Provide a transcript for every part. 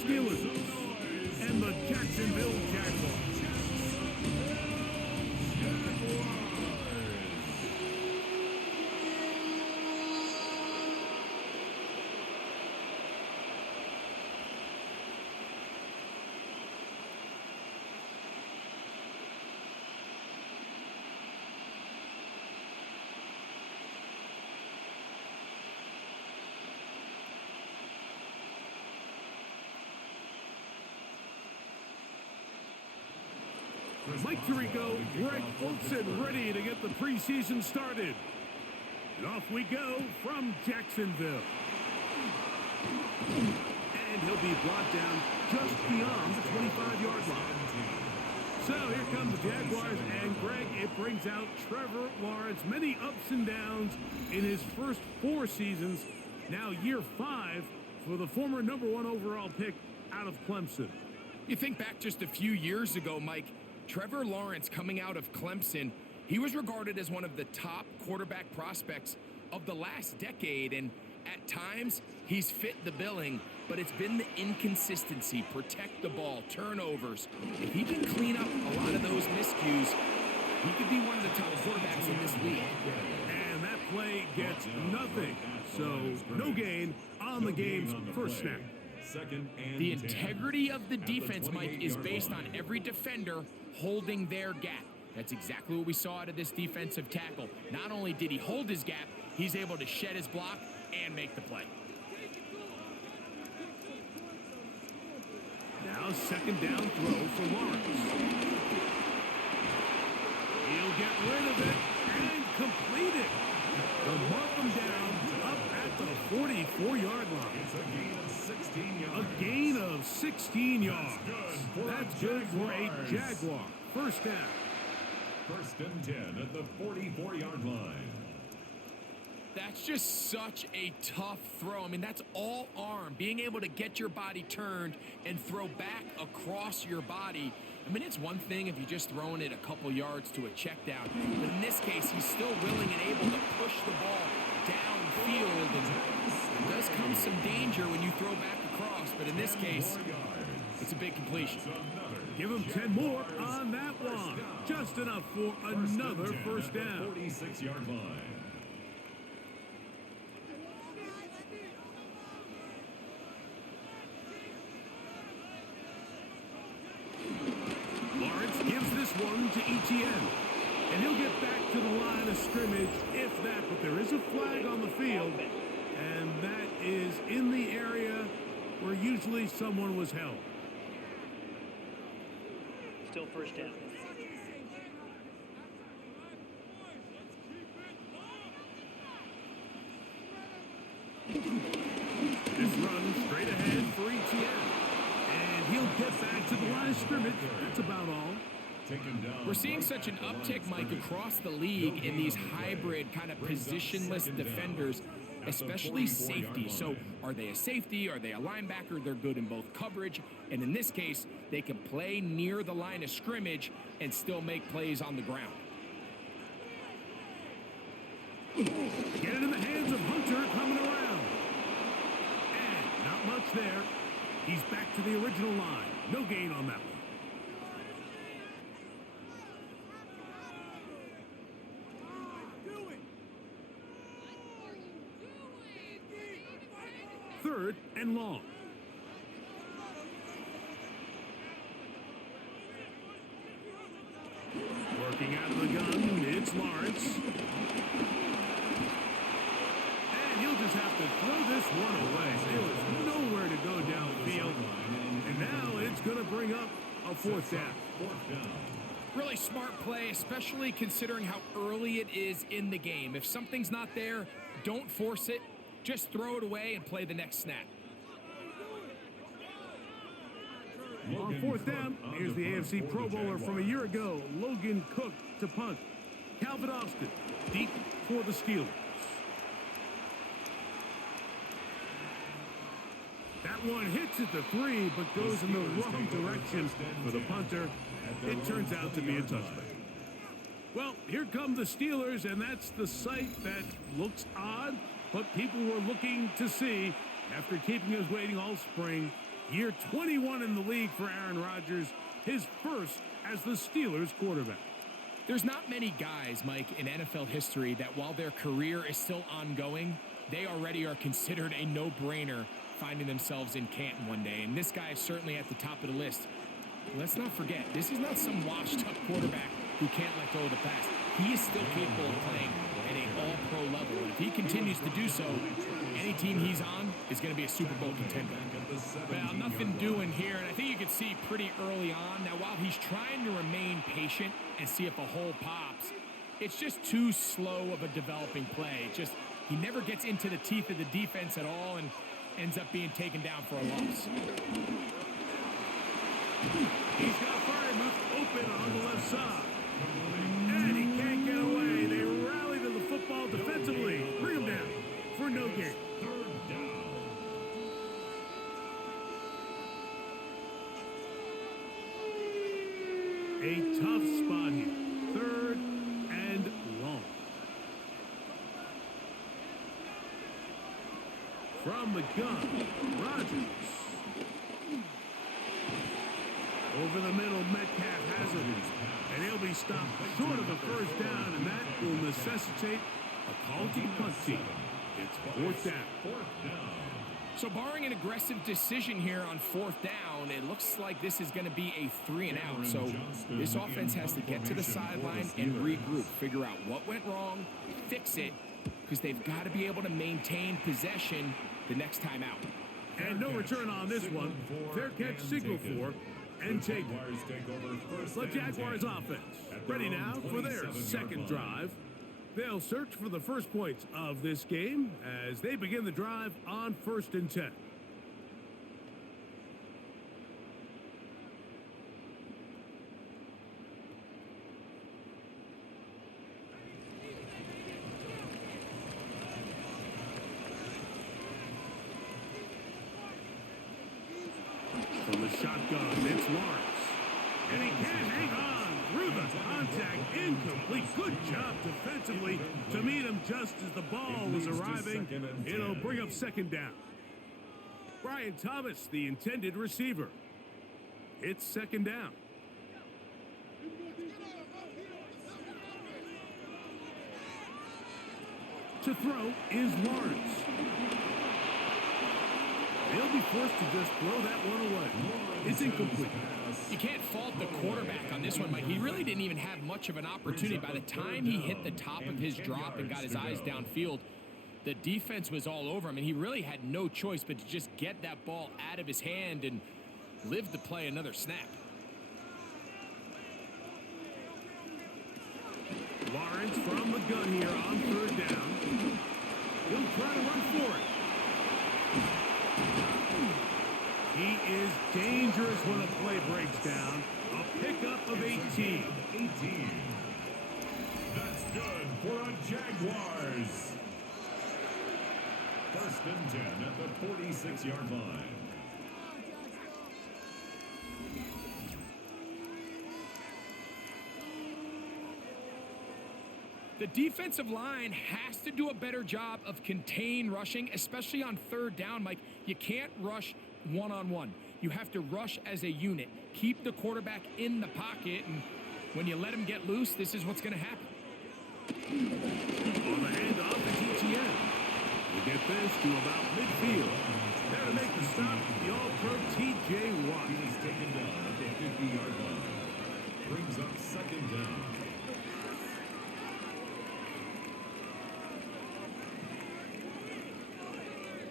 Steelers and the Jacksonville Jaguars. Mike Tirico, Greg Olson ready to get the preseason started. And off we go from Jacksonville. And he'll be brought down just beyond the 25-yard line. So here come the Jaguars, and Greg, it brings out Trevor Lawrence. Many ups and downs in his first 4 seasons. Now year 5 for the former #1 overall pick out of Clemson. You think back just a few years ago, Mike, Trevor Lawrence coming out of Clemson, he was regarded as one of the top quarterback prospects of the last decade, and at times he's fit the billing, but it's been the inconsistency, protect the ball, turnovers. If he can clean up a lot of those miscues, he could be one of the top quarterbacks in this league. And that play gets nothing, so no gain on the game's first snap. The integrity of the defense, Mike, is based on every defender holding their gap. That's exactly what we saw out of this defensive tackle. Not only did he hold his gap, he's able to shed his block and make the play. Now second down throw for Lawrence. He'll get rid of it and complete it. They'll mark him down up at the 44-yard line. A gain of 16 yards. That's good for a Jaguar. First down. First and 10 at the 44-yard line. That's just such a tough throw. I mean, that's all arm. Being able to get your body turned and throw back across your body. I mean, it's one thing if you're just throwing it a couple yards to a check down. But in this case, he's still willing and able to push the ball downfield. And there does come some danger when you throw back across. But in this case, it's a big completion. Give him 10 more on that one. Just enough for another first down. 46-yard line. Lawrence gives this one to Etienne. And he'll get back to the line of scrimmage, if that. But there is a flag on the field, and that is in the area where usually someone was held. Still first down. This run straight ahead for Etienne. And he'll get back to the line of scrimmage. That's about all. We're seeing such an uptick, Mike, across the league in these hybrid kind of positionless defenders, especially safety. So are they a safety? Are they a linebacker? They're good in both coverage. And in this case, they can play near the line of scrimmage and still make plays on the ground. Get it in the hands of Hunter coming around. And not much there. He's back to the original line. No gain on that one. Third and long. Working out of the gun, it's Lawrence. And he'll just have to throw this one away. There was nowhere to go downfield. And now it's going to bring up a fourth down. Really smart play, especially considering how early it is in the game. If something's not there, don't force it. Just throw it away and play the next snap. On fourth down, here's the AFC Pro Bowler from a year ago, Logan Cook to punt. Calvin Austin, deep for the Steelers. That one hits at the 3, but goes in the wrong direction for the punter. It turns out to be a touchback. Well, here come the Steelers, and that's the sight that looks odd, but people were looking to see after keeping us waiting all spring Year 21 in the league for Aaron Rodgers, his first as the Steelers quarterback. There's not many guys, Mike, in NFL history that while their career is still ongoing, they already are considered a no-brainer finding themselves in Canton one day. And this guy is certainly at the top of the list. Let's not forget, this is not some washed-up quarterback who can't let go of the pass. He is still capable of playing at an all-pro level. And if he continues to do so, any team he's on is going to be a Super Bowl contender. Well, nothing doing here, and I think you can see pretty early on. Now, while he's trying to remain patient and see if a hole pops, it's just too slow of a developing play. He never gets into the teeth of the defense at all and ends up being taken down for a loss. He's got Freiermuth open on the left side. And he can't get away. They rally to the football defensively. Bring him down for no gain. Third down. A tough spot here. Third and long. From the gun, Rodgers. Over the middle, Metcalf has it. And he'll be stopped short of a first down, and that will necessitate a call to the punt team. It's fourth down. Fourth down. So barring an aggressive decision here on fourth down, it looks like this is going to be a 3-and-out. So this offense has to get to the sideline and regroup, figure out what went wrong, fix it, because they've got to be able to maintain possession the next time out. And no return on this one. Fair catch signal for and take it. The Jaguars offense ready now for their second drive. They'll search for the first points of this game as they begin the drive on 1st and 10. From the shotgun, it's Lawrence. And he can hang on through the contact. Incomplete. Good job defensively to meet him just as the ball was arriving. It'll bring up second down. Brian Thomas, the intended receiver. It's second down. To throw is Lawrence. They'll be forced to just throw that one away. It's incomplete. You can't fault the quarterback on this one, Mike. He really didn't even have much of an opportunity. By the time he hit the top of his drop and got his eyes downfield, the defense was all over him, and he really had no choice but to just get that ball out of his hand and live to play another snap. Lawrence from the gun here on third down. He'll try to run for it. He is dangerous when a play breaks down. A pickup of 18. That's good for a Jaguars. 1st and 10 at the 46-yard line. The defensive line has to do a better job of contain rushing, especially on third down, Mike. You can't rush one-on-one. You have to rush as a unit. Keep the quarterback in the pocket, and when you let him get loose, this is what's going to happen. On the handoff to TTN. We get this to about midfield. There to make the stop, the All-Pro T.J. Watt. He's taken down at the 50-yard line. Brings up second down.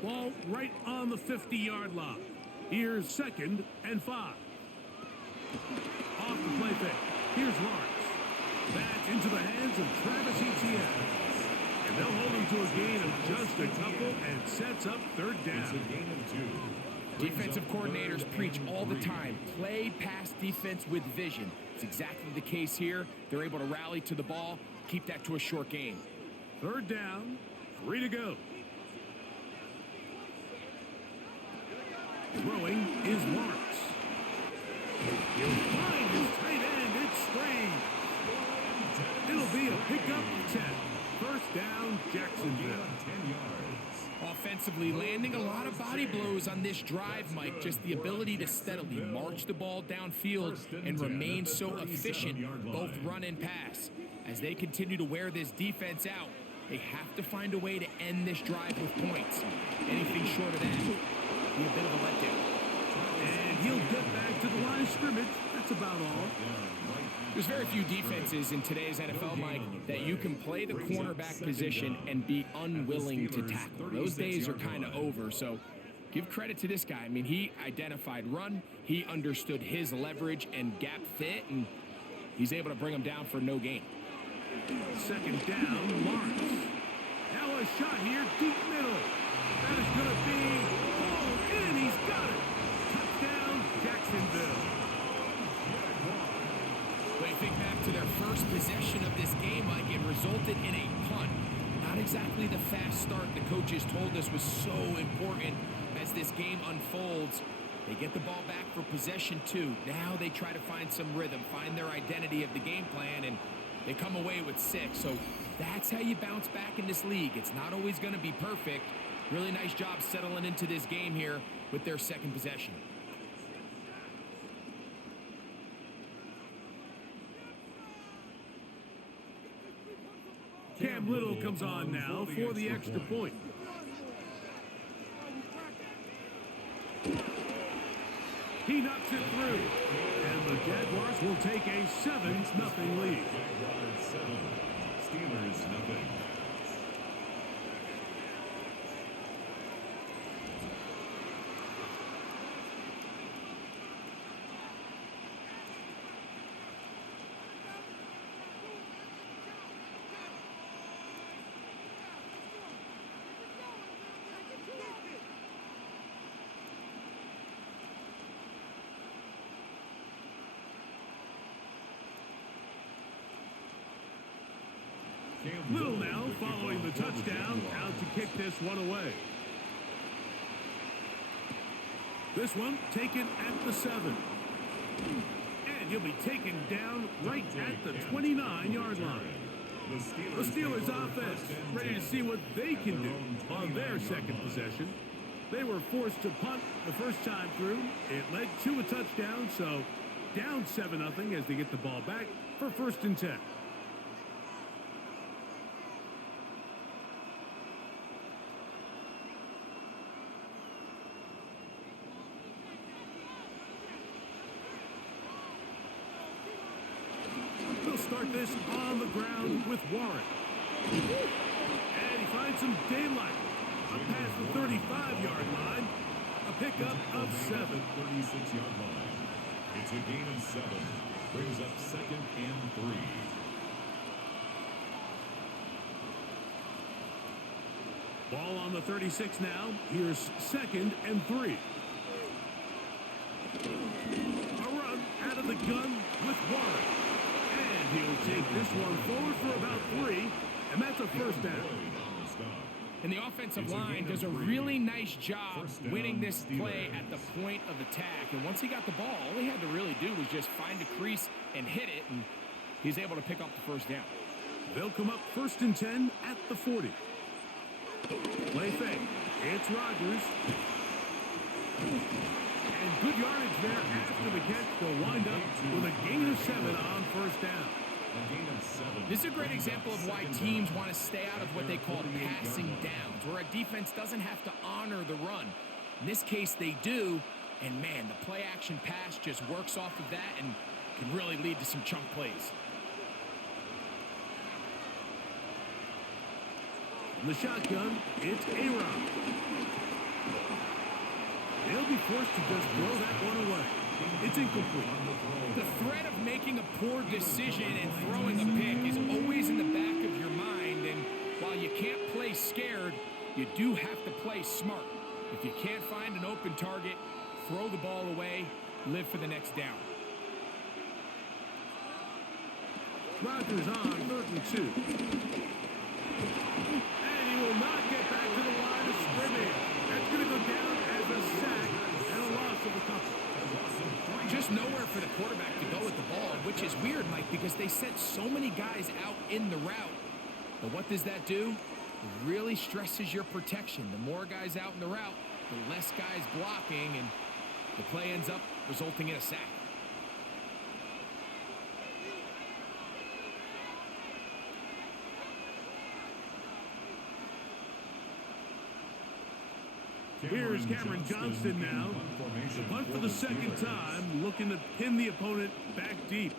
Ball right on the 50-yard line. Here's 2nd and 5. Off the play fake. Here's Lawrence. That's into the hands of Travis Etienne. And they'll hold him to a gain of just a couple and sets up third down. It's a gain of 2. Defensive coordinators preach all the time, play pass defense with vision. It's exactly the case here. They're able to rally to the ball, keep that to a short gain. Third down, 3 to go. Throwing is Lawrence. He'll find his tight end. It's Strange. It'll be a pickup of 10. First down, Jacksonville. 10 yards. Offensively, defensively, landing a lot of body blows on this drive, Mike. Just the ability to steadily march the ball downfield and remain so efficient, both run and pass. As they continue to wear this defense out, they have to find a way to end this drive with points. Anything short of that would be a bit of a letdown. And he'll get back to the line of scrimmage. That's about all. There's very few defenses in today's NFL, Mike, that you can play the cornerback position and be unwilling to tackle. Those days are kind of over, so give credit to this guy. I mean, he identified run, he understood his leverage and gap fit, and he's able to bring him down for no gain. Second down, Lawrence. Now a shot here, deep middle. That is going to be pulled in. He's got it. Touchdown, Jacksonville. When you think back to their first possession of this game, Mike, it resulted in a punt. Not exactly the fast start the coaches told us was so important as this game unfolds. They get the ball back for possession 2. Now they try to find some rhythm, find their identity of the game plan, and they come away with 6. So that's how you bounce back in this league. It's not always going to be perfect. Really nice job settling into this game here with their second possession. Cam Little comes on now for the extra point. He knocks it through. And the Jaguars will take a 7-0 lead. Jaguars 7, Steelers nothing. Little now following the touchdown, out to kick this one away. This one taken at the 7. And he'll be taken down right at the 29-yard line. The Steelers offense ready to see what they can do on their second possession. They were forced to punt the first time through. It led to a touchdown, so down 7-0 as they get the ball back for 1st and 10. Start this on the ground with Warren. And he finds some daylight. Up past the 35-yard line. A pickup of 7. 36-yard line. It's a gain of 7. Brings up 2nd and 3. Ball on the 36 now. Here's 2nd and 3. A run out of the gun with Warren. He'll take this one forward for about 3, and that's a 1st down. And the offensive line does a really nice job winning this play at the point of attack. And once he got the ball, all he had to really do was just find a crease and hit it, and he's able to pick up the 1st down. They'll come up 1st and 10 at the 40. Play fake. It's Rodgers. And good yardage there after the catch. They'll wind up with a gain of 7 on 1st down. This is a great example of why teams want to stay out of what they call passing downs, where a defense doesn't have to honor the run. In this case, they do, and man, the play-action pass just works off of that and can really lead to some chunk plays. In the shotgun, it's A-Rod. They'll be forced to just throw that one away. It's incomplete. The threat of making a poor decision and throwing a pick is always in the back of your mind, and while you can't play scared, you do have to play smart. If you can't find an open target, throw the ball away, live for the next down. Rodgers on 3rd and 2. And he will not get back to the line of scrimmage. That's going to go down as a sack and a loss of a couple. Just nowhere for the quarterback to go with the ball, which is weird, Mike, because they sent so many guys out in the route. But what does that do? It really stresses your protection. The more guys out in the route, the less guys blocking, and the play ends up resulting in a sack. Here's Cameron Johnston now. The punt for the second time, looking to pin the opponent back deep.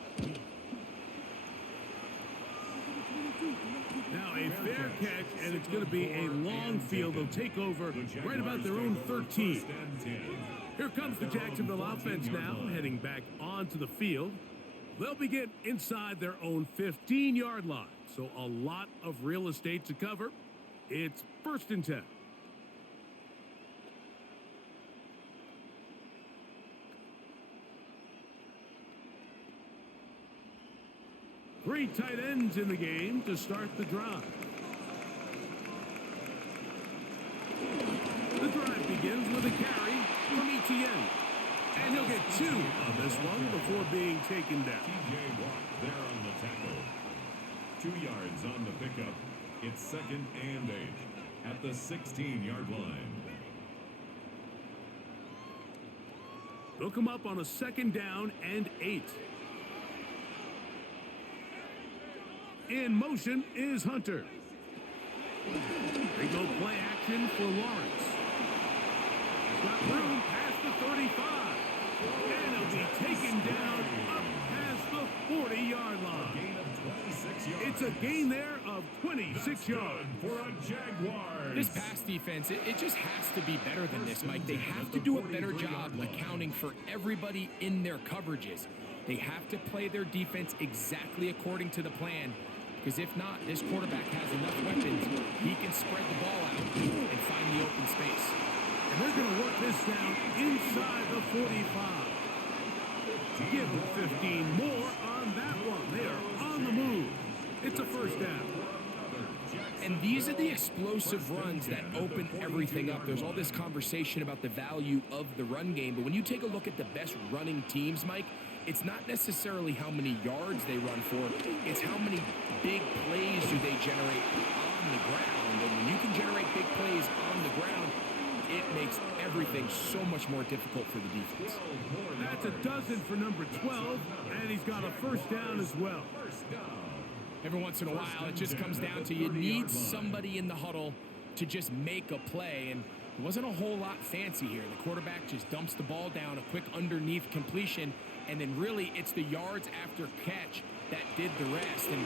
Now a fair catch, and it's going to be a long field. They'll take over right about their own 13. Here comes the Jacksonville offense now, heading back onto the field. They'll begin inside their own 15-yard line. So a lot of real estate to cover. It's 1st and 10. Three tight ends in the game to start the drive. The drive begins with a carry from ETN. And he'll get 2 on this one before being taken down. TJ Watt there on the tackle. 2 yards on the pickup. It's 2nd and 8 at the 16-yard line. They'll come up on a 2nd down and 8. In motion is Hunter. They go play action for Lawrence. He's got room past the 35. And he'll be taken down up past the 40-yard line. Gain of 26 yards. It's a gain there of 26 yards. For a Jaguars. This pass defense, it just has to be better than this, Mike. They have to do a better job accounting for everybody in their coverages. They have to play their defense exactly according to the plan. Because if not, this quarterback has enough weapons. He can spread the ball out and find the open space. And they're going to work this down inside the 45. Give them 15 more on that one. They are on the move. It's a 1st down. And these are the explosive runs that open everything up. There's all this conversation about the value of the run game. But when you take a look at the best running teams, Mike, it's not necessarily how many yards they run for. It's how many big plays do they generate on the ground. And when you can generate big plays on the ground, it makes everything so much more difficult for the defense. That's a dozen for number 12, and he's got a 1st down as well. Every once in a while, it just comes down to you need somebody in the huddle to just make a play. And it wasn't a whole lot fancy here. The quarterback just dumps the ball down, a quick underneath completion, and then really it's the yards after catch that did the rest. And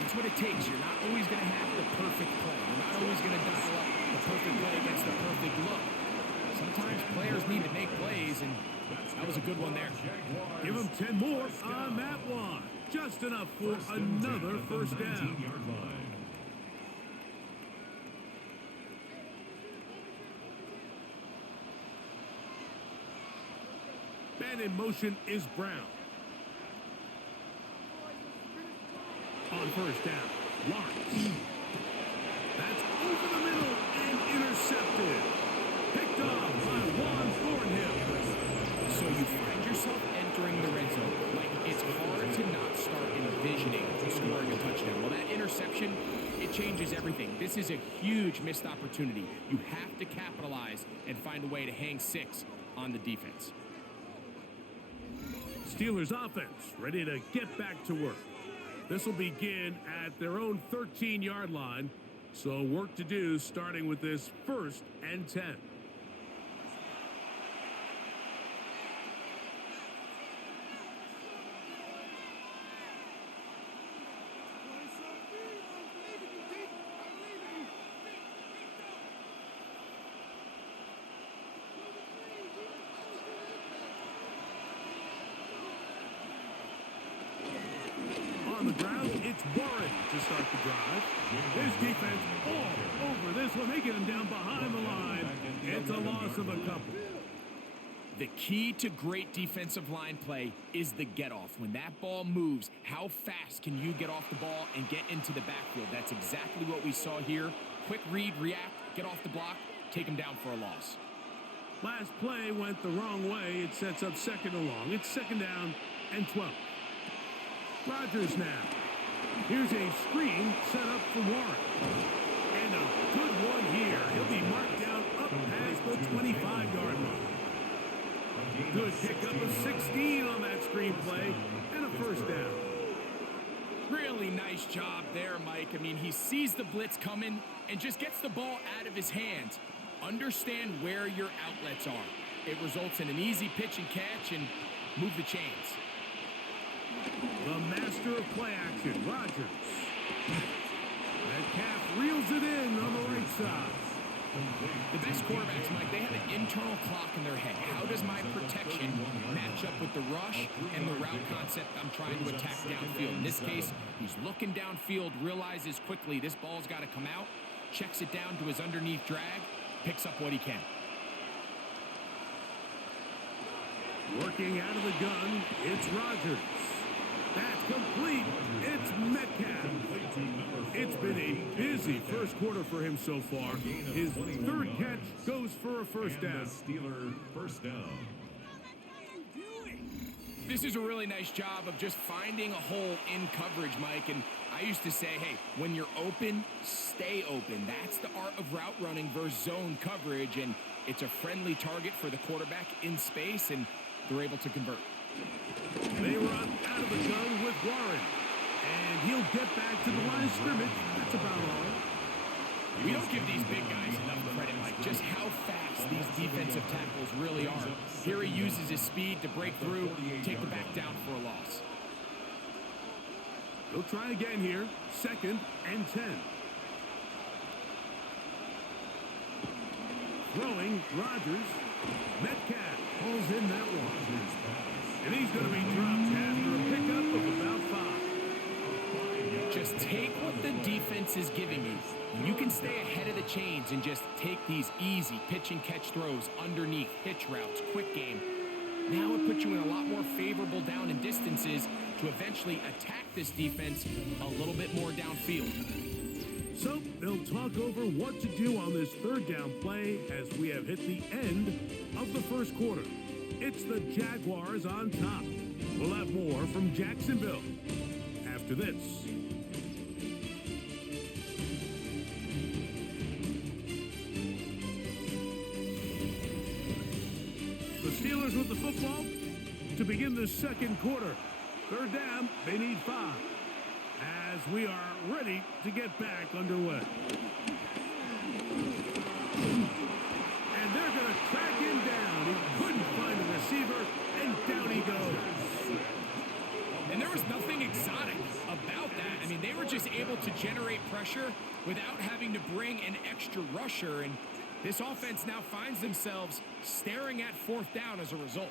that's what it takes. You're not always going to have the perfect play. You're not always going to dial up the perfect play against the perfect look. Sometimes players need to make plays, and that was a good one there. Give them 10 more on that one. Just enough for another 1st down. And in motion is Brown. On 1st down, Lawrence. That's over the middle and intercepted. Picked off by Juan Thornhill. So you find yourself entering the red zone. Like, it's hard to not start envisioning scoring a touchdown. Well, that interception, it changes everything. This is a huge missed opportunity. You have to capitalize and find a way to hang 6 on the defense. Steelers offense ready to get back to work. This will begin at their own 13-yard line. So work to do starting with this 1st and 10. On the ground, it's Warren to start the drive. His defense all over this one. They get him down behind the line. It's a loss of a couple. The key to great defensive line play is the get-off. When that ball moves, how fast can you get off the ball and get into the backfield? That's exactly what we saw here. Quick read, react, get off the block, take him down for a loss. Last play went the wrong way. It sets up 2nd and long. It's 2nd down and 12. Rodgers now. Here's a screen set up for Warren. And a good one here. He'll be marked down up past the 25-yard line. Good pickup of 16 on that screenplay and a first down. Really nice job there, Mike. I mean, he sees the blitz coming and just gets the ball out of his hands. Understand where your outlets are. It results in an easy pitch and catch and move the chains. The master of play action, Rodgers. Metcalf reels it in on the right side. The best quarterbacks, Mike, they have an internal clock in their head. How does my protection match up with the rush and the route concept I'm trying to attack downfield? In this case, he's looking downfield, realizes quickly this ball's got to come out, checks it down to his underneath drag, picks up what he can. Working out of the gun, it's Rodgers. That's complete. It's Metcalf. It's been a busy first quarter for him so far. His third catch goes for a first down. Steeler first down. This is a really nice job of just finding a hole in coverage, Mike. And I used to say, hey, when you're open, stay open. That's the art of route running versus zone coverage. And it's a friendly target for the quarterback in space, and they're able to convert. They run out of the gun with Warren. And he'll get back to the line of scrimmage. That's about all. We don't give these big guys enough credit, Mike, just how fast these defensive tackles really are. Here he uses his speed to break through, take the back down for a loss. He'll try again here. 2nd and 10. Throwing, Rodgers. Metcalf pulls in that one. And he's going to be dropped after a pickup of about 5. Just take what the defense is giving you. You can stay ahead of the chains and just take these easy pitch and catch throws underneath, hitch routes, quick game. Now it puts you in a lot more favorable down and distances to eventually attack this defense a little bit more downfield. So they'll talk over what to do on this third down play as we have hit the end of the first quarter. It's the Jaguars on top. We'll have more from Jacksonville after this. The Steelers with the football to begin the second quarter. Third down, they need 5. As we are ready to get back underway. And they're going to track him down. He couldn't find a receiver, and down he goes. And there was nothing exotic about that. I mean, they were just able to generate pressure without having to bring an extra rusher. And this offense now finds themselves staring at 4th down as a result.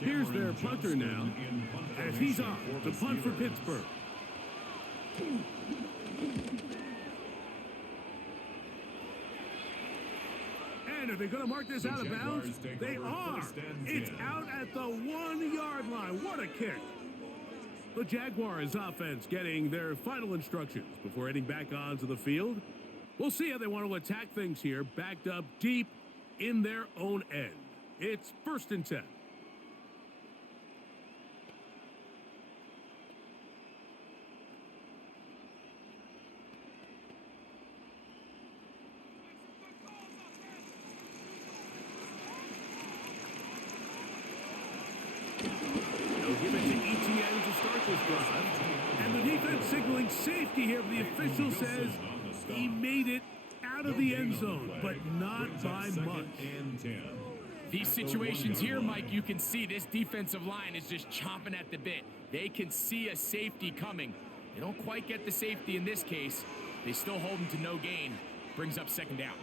Here's their punter now, as he's off to punt for Pittsburgh. And are they going to mark this out of bounds? They are. It's out at the 1-yard line. What a kick. The Jaguars offense getting their final instructions before heading back onto the field. We'll see how they want to attack things here, backed up deep in their own end. It's 1st and 10. And the defense signaling safety here. The official says he made it out of the end zone, but not by much. These situations here, Mike, you can see this defensive line is just chomping at the bit. They can see a safety coming. They don't quite get the safety in this case. They still hold him to no gain. Brings up 2nd down.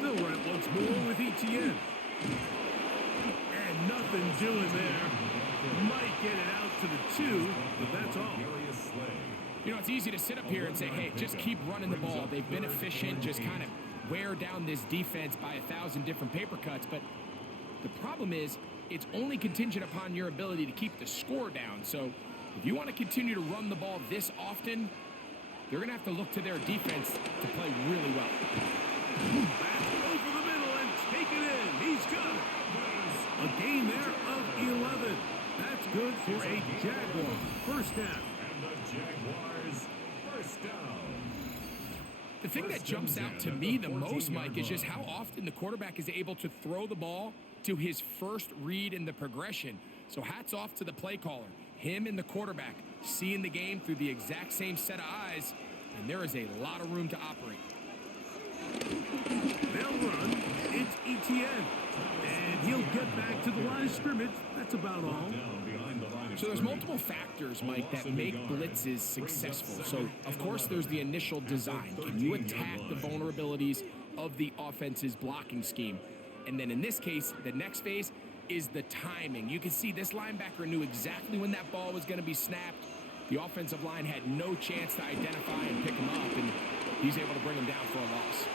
They'll run it once more with ETN. And nothing doing there. Might get it out to the 2, but that's all. You know, it's easy to sit up here and say, hey, just keep running the ball. They've been efficient, just kind of wear down this defense by 1,000 different paper cuts. But the problem is, it's only contingent upon your ability to keep the score down. So if you want to continue to run the ball this often, they're going to have to look to their defense to play really well. Back over the middle and take it in. He's got it. A gain there of 11. That's good for a Jaguar. First down. And the Jaguars first down. The thing that jumps out to me the most, Mike, is just how often the quarterback is able to throw the ball to his first read in the progression. So hats off to the play caller. Him and the quarterback seeing the game through the exact same set of eyes, and there is a lot of room to operate. They'll run. It's Etienne. And he'll get back to the line of scrimmage. That's about all. So there's multiple factors, Mike, that make blitzes successful. So, of course, there's the initial design. Can you attack the vulnerabilities of the offense's blocking scheme? And then in this case, the next phase is the timing. You can see this linebacker knew exactly when that ball was going to be snapped. The offensive line had no chance to identify and pick him up, and he's able to bring him down for a loss.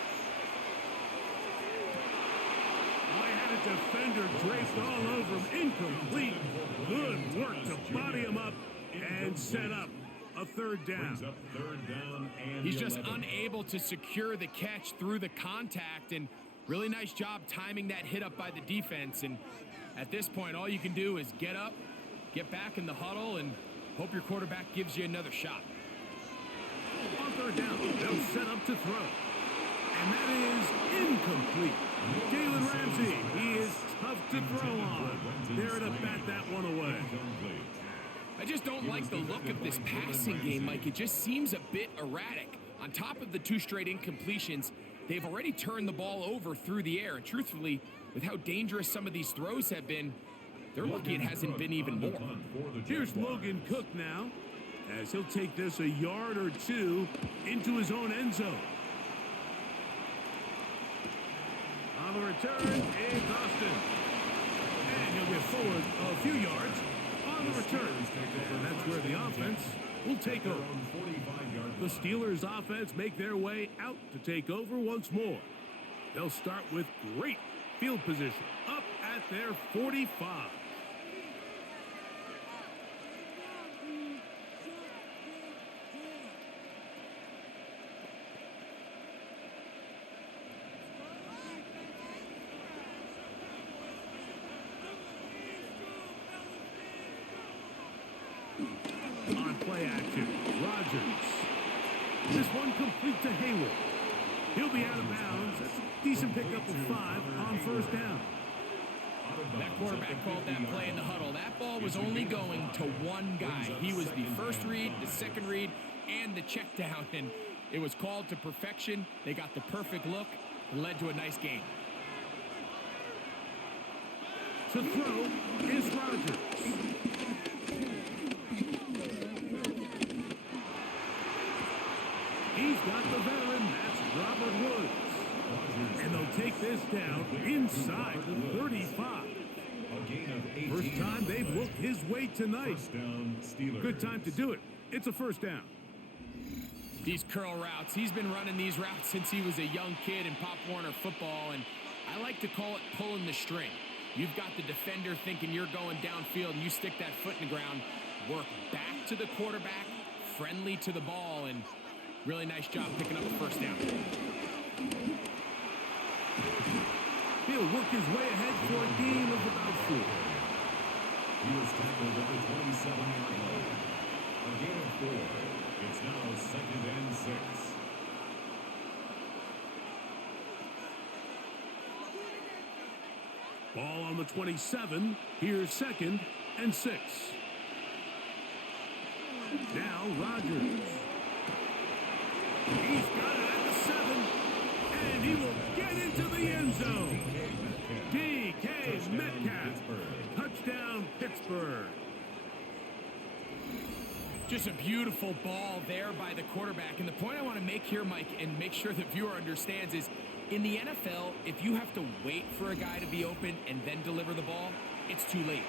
I had a defender draped all over him. Incomplete. Good work to body him up and set up a third down. He's just unable to secure the catch through the contact, and really nice job timing that hit up by the defense. And at this point, all you can do is get up, get back in the huddle, and hope your quarterback gives you another shot. On third down, they'll set up to throw. And that is incomplete. Jalen Ramsey, he is tough to throw on. There to bat that one away. I just don't like the look of this passing game, Mike. It just seems a bit erratic. On top of the 2 straight incompletions, they've already turned the ball over through the air. And truthfully, with how dangerous some of these throws have been, they're lucky it hasn't been even more. Here's Logan Cook now, as he'll take this a yard or two into his own end zone. On the return, it's Austin. And he'll get forward a few yards on the return. And that's where the offense will take over. The Steelers offense make their way out to take over once more. They'll start with great field position up at their 45. On play action, Rodgers. This one complete to Hayward. He'll be out of bounds. That's a decent pickup of 5 on first down. That quarterback called that play in the huddle. That ball was only going to one guy. He was the first read, the second read, and the check down. And it was called to perfection. They got the perfect look and led to a nice game. To throw is Rodgers. He's got the veteran, that's Robert Woods. And they'll take this down inside the 35. First time they've looked his way tonight. Good time to do it. It's a first down. These curl routes, he's been running these routes since he was a young kid in Pop Warner football, and I like to call it pulling the string. You've got the defender thinking you're going downfield, and you stick that foot in the ground, work back to the quarterback, friendly to the ball, and really nice job picking up the first down. He'll work his way ahead for a gain of about 4. He was tackled at the 27-yard line. A gain of 4. It's now 2nd and 6. Ball on the 27. Here's 2nd and 6. Now Rodgers. He's got it at the 7. And he will get into the end zone. DK Metcalf. Touchdown, Pittsburgh. Just a beautiful ball there by the quarterback. And the point I want to make here, Mike, and make sure the viewer understands is, in the NFL, if you have to wait for a guy to be open and then deliver the ball, it's too late.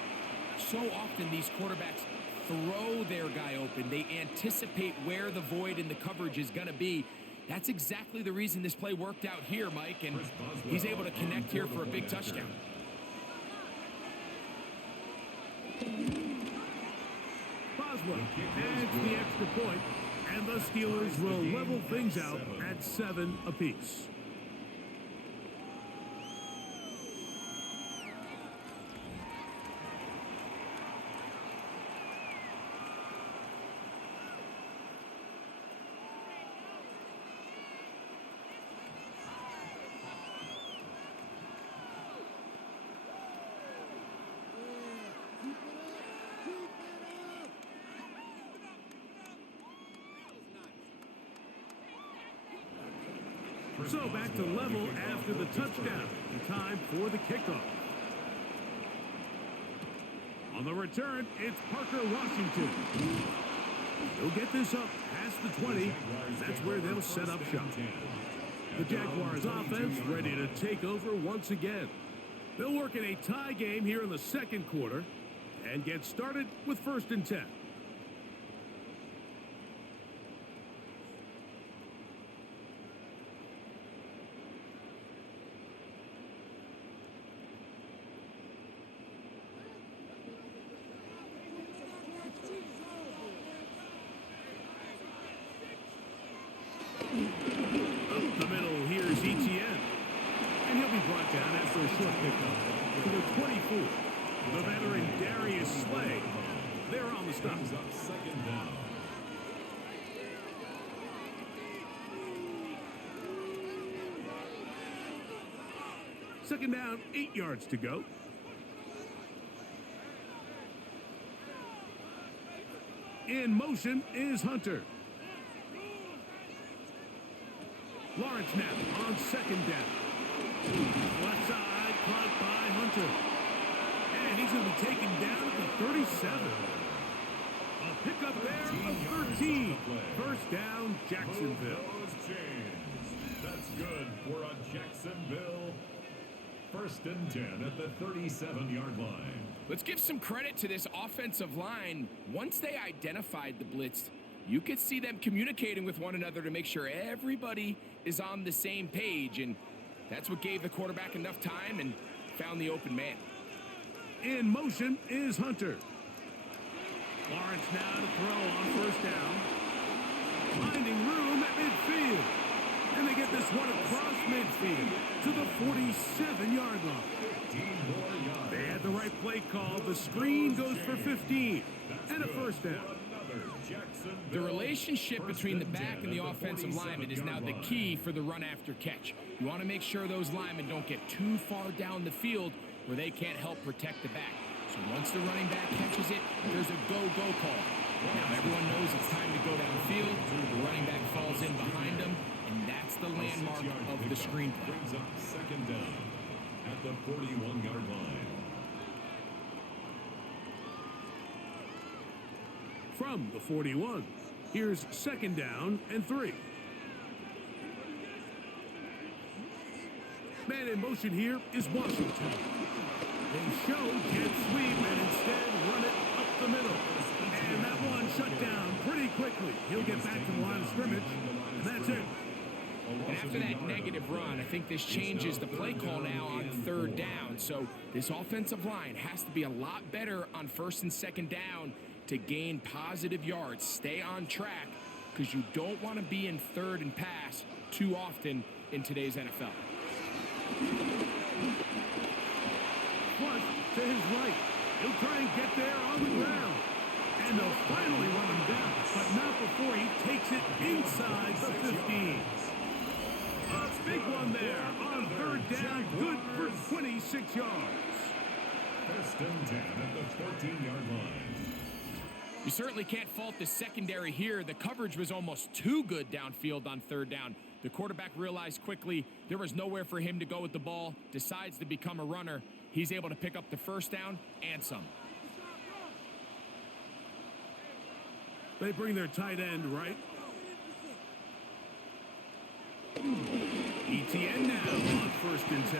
So often these quarterbacks throw their guy open. They anticipate where the void in the coverage is going to be. That's exactly the reason this play worked out here, Mike, and he's able to connect here for a big touchdown. Boswell adds the extra point, And the Steelers will level things out at 7 apiece. So back to level after the touchdown. Time for the kickoff. On the return, it's Parker Washington. He'll get this up past the 20. That's where they'll set up shop. The Jaguars offense ready to take over once again. They'll work in a tie game here in the second quarter and get started with 1st and 10. Up the middle, here's Etienne. And he'll be brought down after a short pickup to the 24. The veteran Darius Slay. They're on the stop. Up 2nd down. Second down, 8 yards to go. In motion is Hunter. Lawrence now on 2nd down. Left side, caught by Hunter. And he's going to be taken down at the 37. A pickup there of 13. 1st down, Jacksonville. Those chains. That's good for a Jacksonville 1st and 10 at the 37-yard line. Let's give some credit to this offensive line. Once they identified the blitz, you could see them communicating with one another to make sure everybody is on the same page, and that's what gave the quarterback enough time and found the open man. In motion is Hunter. Lawrence now to throw on 1st down. Finding room at midfield. And they get this one across midfield to the 47-yard line. They had the right play call. The screen goes for 15 and a 1st down. The relationship between the back and the offensive lineman is now the key for the run after catch. You want to make sure those linemen don't get too far down the field where they can't help protect the back. So once the running back catches it, there's a go-go call. Now everyone knows it's time to go downfield. The running back falls in behind them, and that's the landmark of the screen play. Brings up 2nd down at the 41-yard line. From the 41, here's 2nd down and 3. Man in motion here is Washington. They show jet sweep and instead run it up the middle. And that one shut down pretty quickly. He'll get back to the line of scrimmage, and that's it. And after that negative run, I think this changes the play call now on 3rd down. So this offensive line has to be a lot better on 1st and 2nd down to gain positive yards. Stay on track because you don't want to be in 3rd and pass too often in today's NFL. Flush to his right. He'll try and get there on the ground. And they'll finally run him down, but not before he takes it inside the 15. A big one there on 3rd down. Good for 26 yards. 1st and 10 at the 14-yard line. You certainly can't fault the secondary here. The coverage was almost too good downfield on 3rd down. The quarterback realized quickly there was nowhere for him to go with the ball, decides to become a runner. He's able to pick up the 1st down and some. They bring their tight end right. Etienne now on 1st and 10.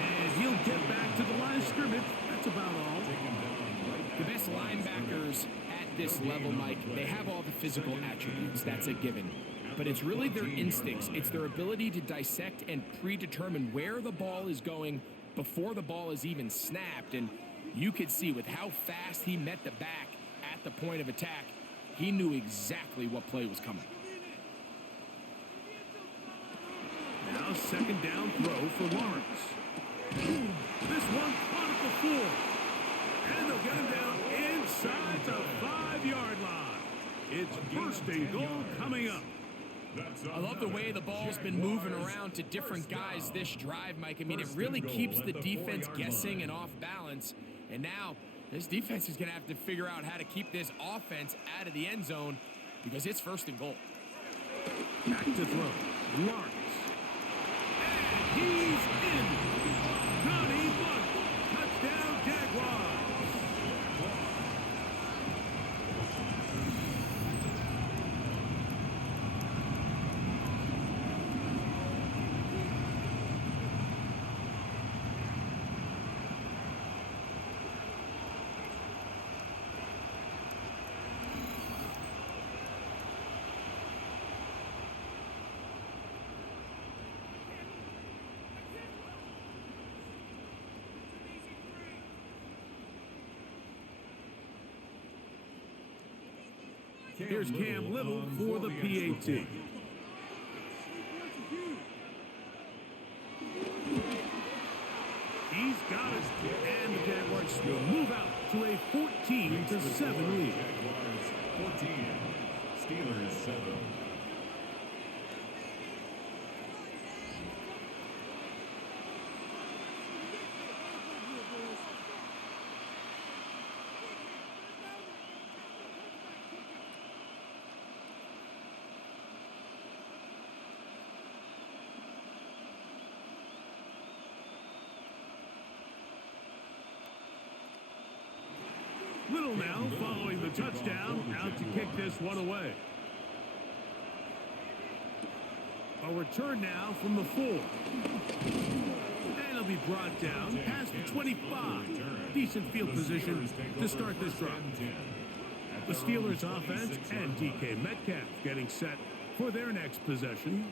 And he'll get back to the line of scrimmage. That's about all. The best linebackers at this level, Mike, they have all the physical attributes. That's a given. But it's really their instincts. It's their ability to dissect and predetermine where the ball is going before the ball is even snapped. And you could see with how fast he met the back at the point of attack, He knew exactly what play was coming. Now second down throw for Lawrence. This one caught at the 4. And they'll get him down inside the 5-yard line. It's first and goal coming up. I love the way the ball's been moving around to different guys this drive, Mike. I mean, it really keeps the defense guessing and off balance. And now this defense is going to have to figure out how to keep this offense out of the end zone because it's first and goal. Back to throw. Lawrence. And he's in. Johnny Buck. Touchdown, Jaguars. Here's Cam Little for the PAT. He's got it. And the Jaguars will move out to a 14-7 lead. Jaguars 14, Steelers 7. Little now following the touchdown, out to kick this one away. A return now from the 4. And it'll be brought down past the 25. Decent field position to start this drive. The Steelers offense and DK Metcalf getting set for their next possession.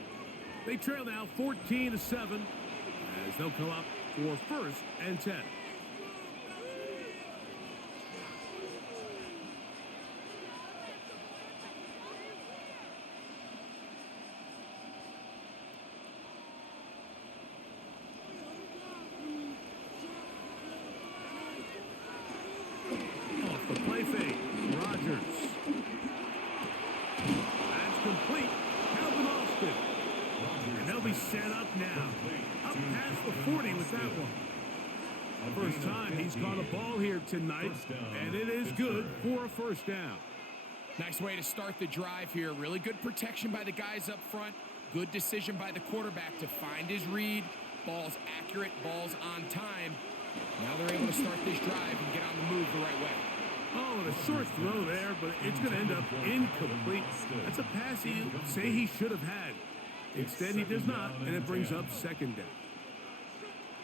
They trail now 14-7 as they'll come up for first and 10. Set up now. Up past the 40 with that one. First time he's caught a ball here tonight, and it is good for a first down. Nice way to start the drive here. Really good protection by the guys up front. Good decision by the quarterback to find his read. Ball's accurate, ball's on time. Now they're able to start this drive and get on the move the right way. Oh, and a short throw there, but it's going to end up incomplete. That's a pass he'd say he should have had. Instead, he does not, and it brings up second down.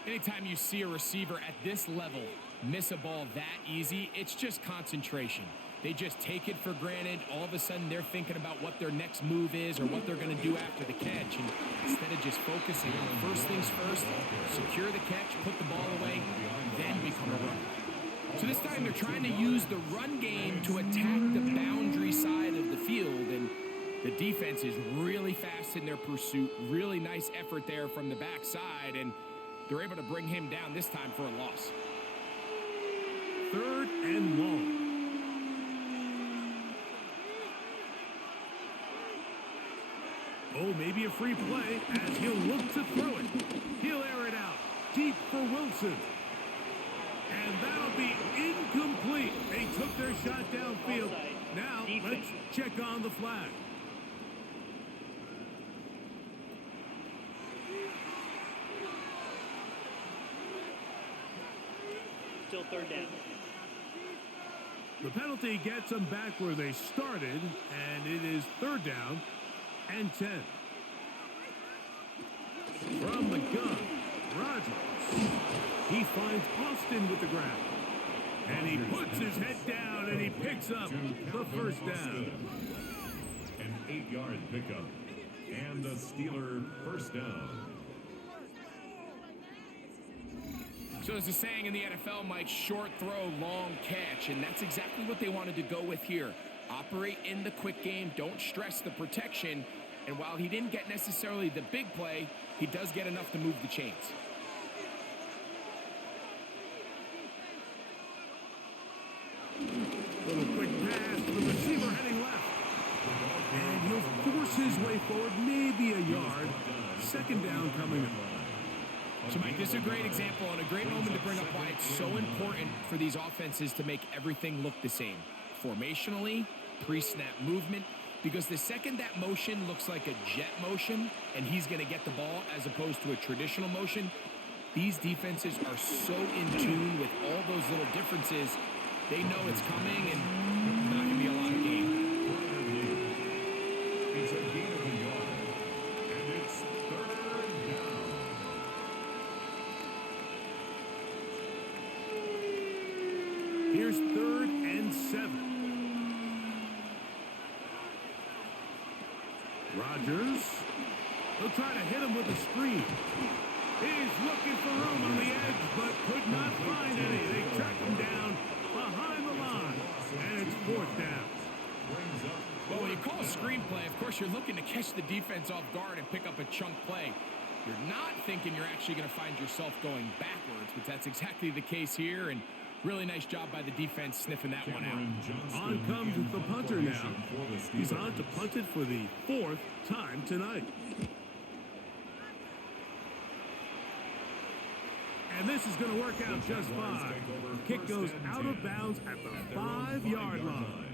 Anytime you see a receiver at this level miss a ball that easy, it's just concentration. They just take it for granted. All of a sudden, they're thinking about what their next move is or what they're going to do after the catch. And instead of just focusing on first things first, secure the catch, put the ball away, then become a runner. So this time, they're trying to use the run game to attack the boundary side of the field. And the defense is really fast in their pursuit. Really nice effort there from the backside, and they're able to bring him down this time for a loss. Third and long. Oh, maybe a free play as he'll look to throw it. He'll air it out deep for Wilson. And that'll be incomplete. They took their shot downfield. Now let's check on the flag. Still third down. The penalty gets them back where they started, and it is third down and 10. From the gun, Rodgers. He finds Austin with the grab. And he puts his head down, and he picks up the first down. An 8-yard pickup and a Steeler first down. So there's a saying in the NFL, Mike, short throw, long catch, and that's exactly what they wanted to go with here. Operate in the quick game, don't stress the protection, and while he didn't get necessarily the big play, he does get enough to move the chains. Little quick pass to the receiver heading left. And he'll force his way forward, maybe a yard. Second down coming up. So, Mike, this is a great example and a great moment to bring up why it's so important for these offenses to make everything look the same. Formationally, pre-snap movement, because the second that motion looks like a jet motion and he's going to get the ball as opposed to a traditional motion, these defenses are so in tune with all those little differences. They know it's coming and there's not going to be a lot of game. It's a gain of a yard, and it's third down. Here's 3rd and 7. Rodgers. He'll try to hit him with a screen. He's looking for room on the edge, but could not find any. They track him down behind the line, and it's 4th down. Well, when you call a screenplay, of course, you're looking to catch the defense off guard and pick up a chunk play. You're not thinking you're actually going to find yourself going backwards, but that's exactly the case here, and really nice job by the defense sniffing that one out. On comes the punter now. He's on to punt it for the 4th time tonight. And this is going to work out just fine. Kick goes out of bounds at the 5-yard line.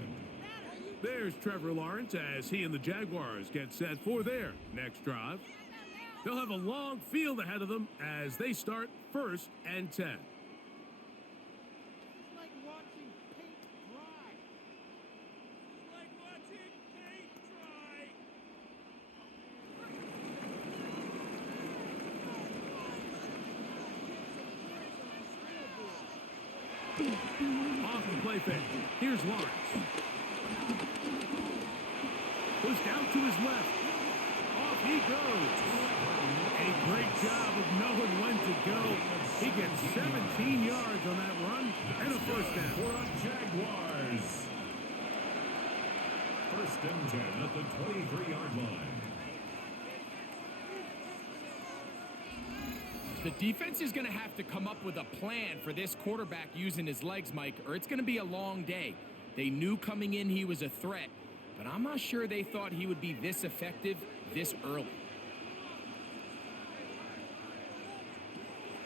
There's Trevor Lawrence as he and the Jaguars get set for their next drive. They'll have a long field ahead of them as they start 1st and 10. Off the play fake. Here's Lawrence. Pushed out to his left. Off he goes. A great job of knowing when to go. He gets 17 yards on that run and a 1st down. For the Jaguars. 1st and 10 at the 23-yard line. The defense is going to have to come up with a plan for this quarterback using his legs, Mike, or it's going to be a long day. They knew coming in he was a threat, but I'm not sure they thought he would be this effective this early.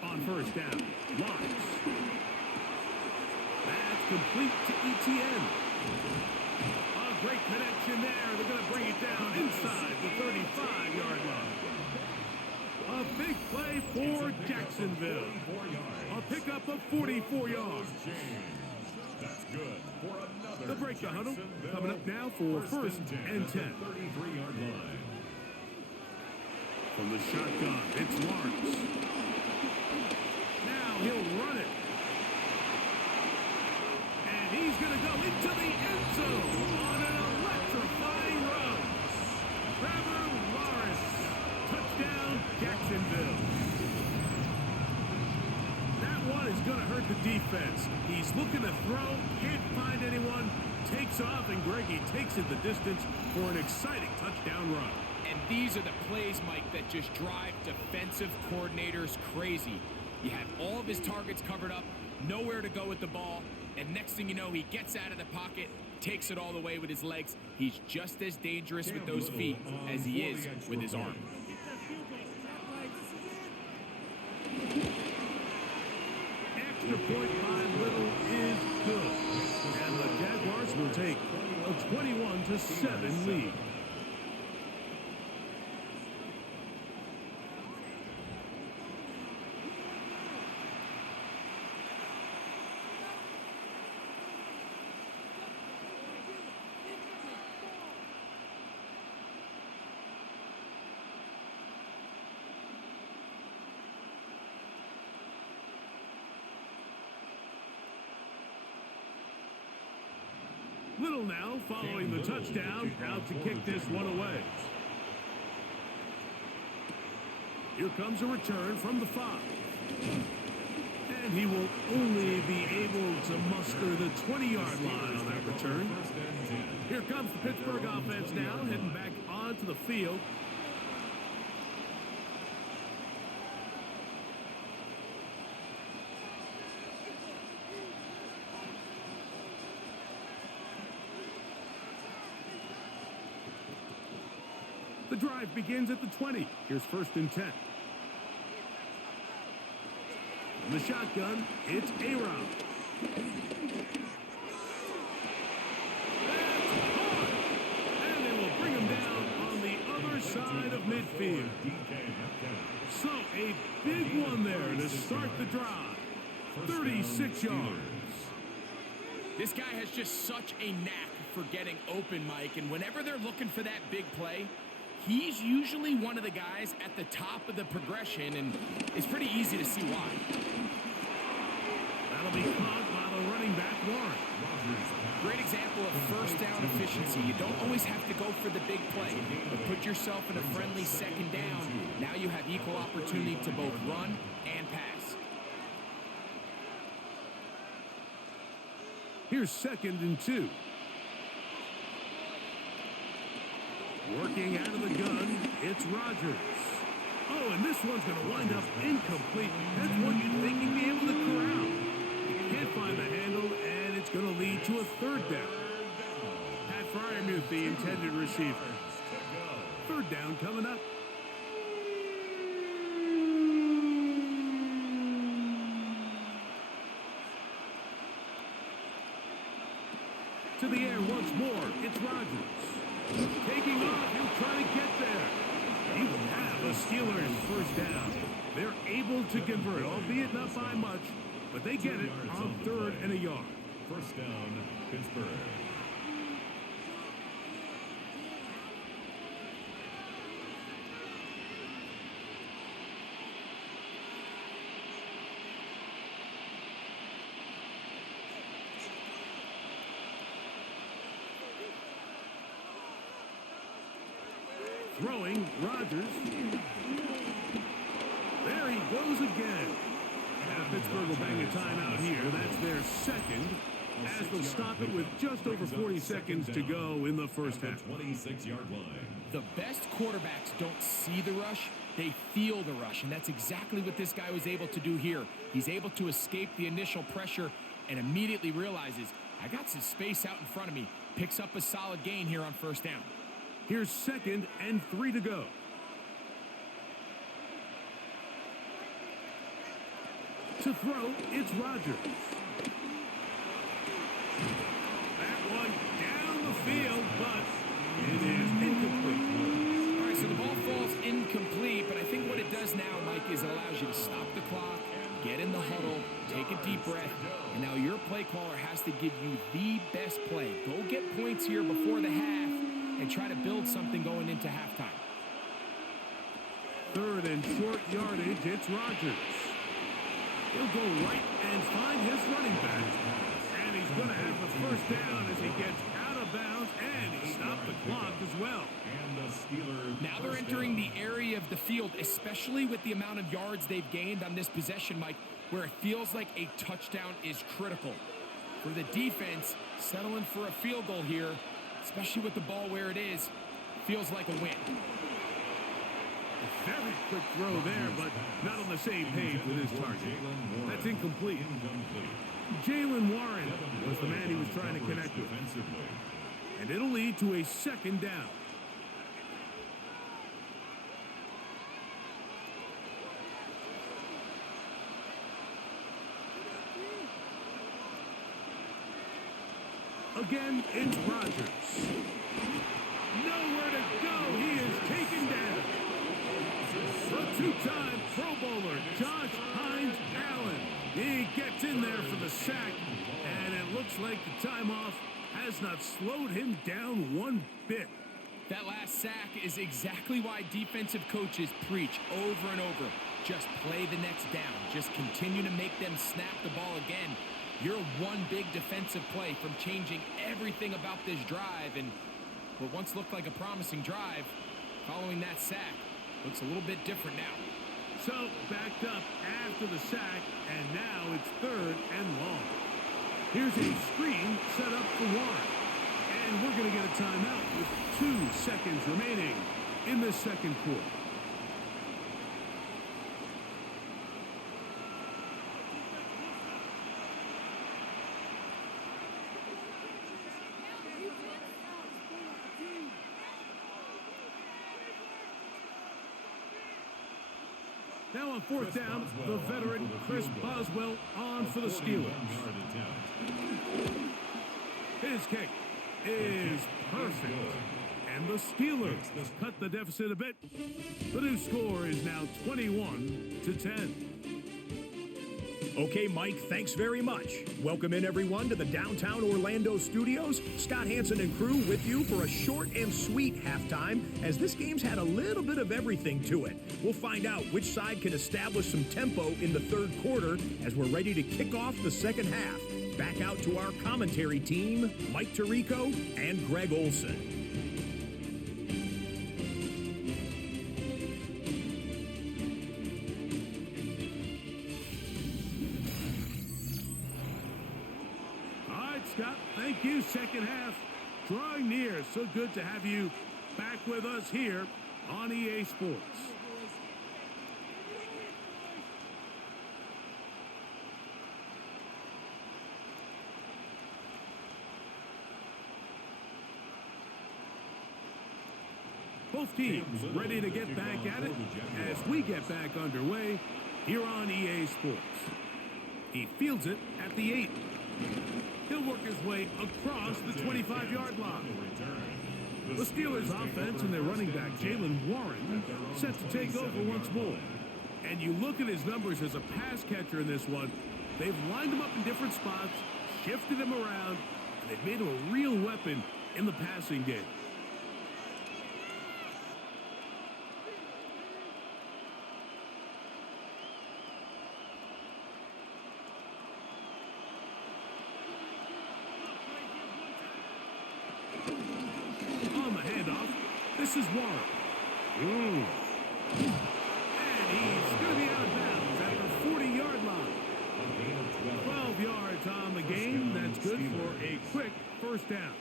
On 1st down, Lawrence. That's complete to Etienne. A great connection there. They're going to bring it down inside the 35-yard line. A big play for Jacksonville. A pickup of 44 yards. That's good for another. The break the huddle coming up now for 1st and 10. 33-yard line. From the shotgun, it's Lawrence. Now he'll run it. And he's going to go into the end zone on an electrifying run. Trevor Lawrence. Touchdown, Jacksonville. That one is going to hurt the defense. He's looking to throw, can't find anyone, takes off, and Greggy takes it the distance for an exciting touchdown run. And these are the plays, Mike, that just drive defensive coordinators crazy. You have all of his targets covered up, nowhere to go with the ball, and next thing you know, he gets out of the pocket, takes it all the way with his legs. He's just as dangerous with those feet as he is with his arm. Extra point by Little is good. And the Jaguars will take a 21-7 lead. Little now following the touchdown, out to kick this one away. Here comes a return from the 5. And he will only be able to muster the 20-yard line on that return. Here comes the Pittsburgh offense now, heading back onto the field. The drive begins at the 20. Here's 1st and 10. In the shotgun, it's A-Rob. That's caught! And they will bring him down on the other side of midfield. So a big one there to start the drive. 36 yards. This guy has just such a knack for getting open, Mike, and whenever they're looking for that big play, he's usually one of the guys at the top of the progression, and it's pretty easy to see why. That'll be caught by the running back, Warren. Great example of first down efficiency. You don't always have to go for the big play, but put yourself in a friendly 2nd down. Now you have equal opportunity to both run and pass. Here's 2nd and 2. Working out of the gun, it's Rodgers. Oh, and this one's going to wind up incomplete. That's one you'd think he'd be able to corral. He can't find the handle, and it's going to lead to a 3rd down. Pat Fryermuth, the intended receiver. 3rd down coming up. To the air once more, it's Rodgers. Taking off, he'll try to get there. You have a Steelers 1st down. They're able to convert, albeit not by much, but they get it on 3rd and a yard. 1st down, Pittsburgh. Throwing, Rodgers. There he goes again. Now Pittsburgh will bang a timeout here. That's their 2nd, as they'll stop it with just over 40 seconds to go in the 1st half. 26-yard line. The best quarterbacks don't see the rush, they feel the rush, and that's exactly what this guy was able to do here. He's able to escape the initial pressure and immediately realizes, I got some space out in front of me. Picks up a solid gain here on 1st down. Here's 2nd and 3 to go. To throw, it's Rodgers. That one down the field, but it is incomplete. All right, so the ball falls incomplete, but I think what it does now, Mike, is it allows you to stop the clock, get in the huddle, take a deep breath, and now your play caller has to give you the best play. Go get points here before the half and try to build something going into halftime. 3rd and short yardage, it's Rodgers. He'll go right and find his running back. And he's going to have the 1st down as he gets out of bounds, and he stopped the clock as well. And the Steelers. Now they're entering the area of the field, especially with the amount of yards they've gained on this possession, Mike, where it feels like a touchdown is critical. For the defense, settling for a field goal here, especially with the ball where it is, feels like a win. A very quick throw there, but not on the same page with his target. That's incomplete. Jalen Warren was the man he was trying to connect with. And it'll lead to a 2nd down. Again, it's Rodgers. Nowhere to go. He is taken down. The 2-time Pro Bowler, Josh Hines Allen. He gets in there for the sack, and it looks like the time off has not slowed him down one bit. That last sack is exactly why defensive coaches preach over and over. Just play the next down. Just continue to make them snap the ball again. You're one big defensive play from changing everything about this drive, and what once looked like a promising drive, following that sack, looks a little bit different now. So backed up after the sack, and now it's 3rd and long. Here's a screen set up for Warren. And we're going to get a timeout with 2 seconds remaining in the second quarter. Now on 4th down, the veteran Chris Boswell on for the Steelers. His kick is perfect. And the Steelers cut the deficit a bit. The new score is now 21-10. Okay, Mike, thanks very much. Welcome in, everyone, to the downtown Orlando studios. Scott Hansen and crew with you for a short and sweet halftime, as this game's had a little bit of everything to it. We'll find out which side can establish some tempo in the 3rd quarter as we're ready to kick off the second half. Back out to our commentary team, Mike Tirico and Greg Olson. Scott, thank you. Second half drawing near. So good to have you back with us here on EA Sports. Both teams ready to get back at it as we get back underway here on EA Sports. He fields it at the 8. He'll work his way across the 25-yard line. The Steelers' offense and their running back, Jaylen Warren, set to take over once more. And you look at his numbers as a pass catcher in this one. They've lined him up in different spots, shifted him around, and they've made him a real weapon in the passing game. This is Warren. And he's going to be out of bounds at the 40-yard line. 12 yards on the game. That's good for a quick first down.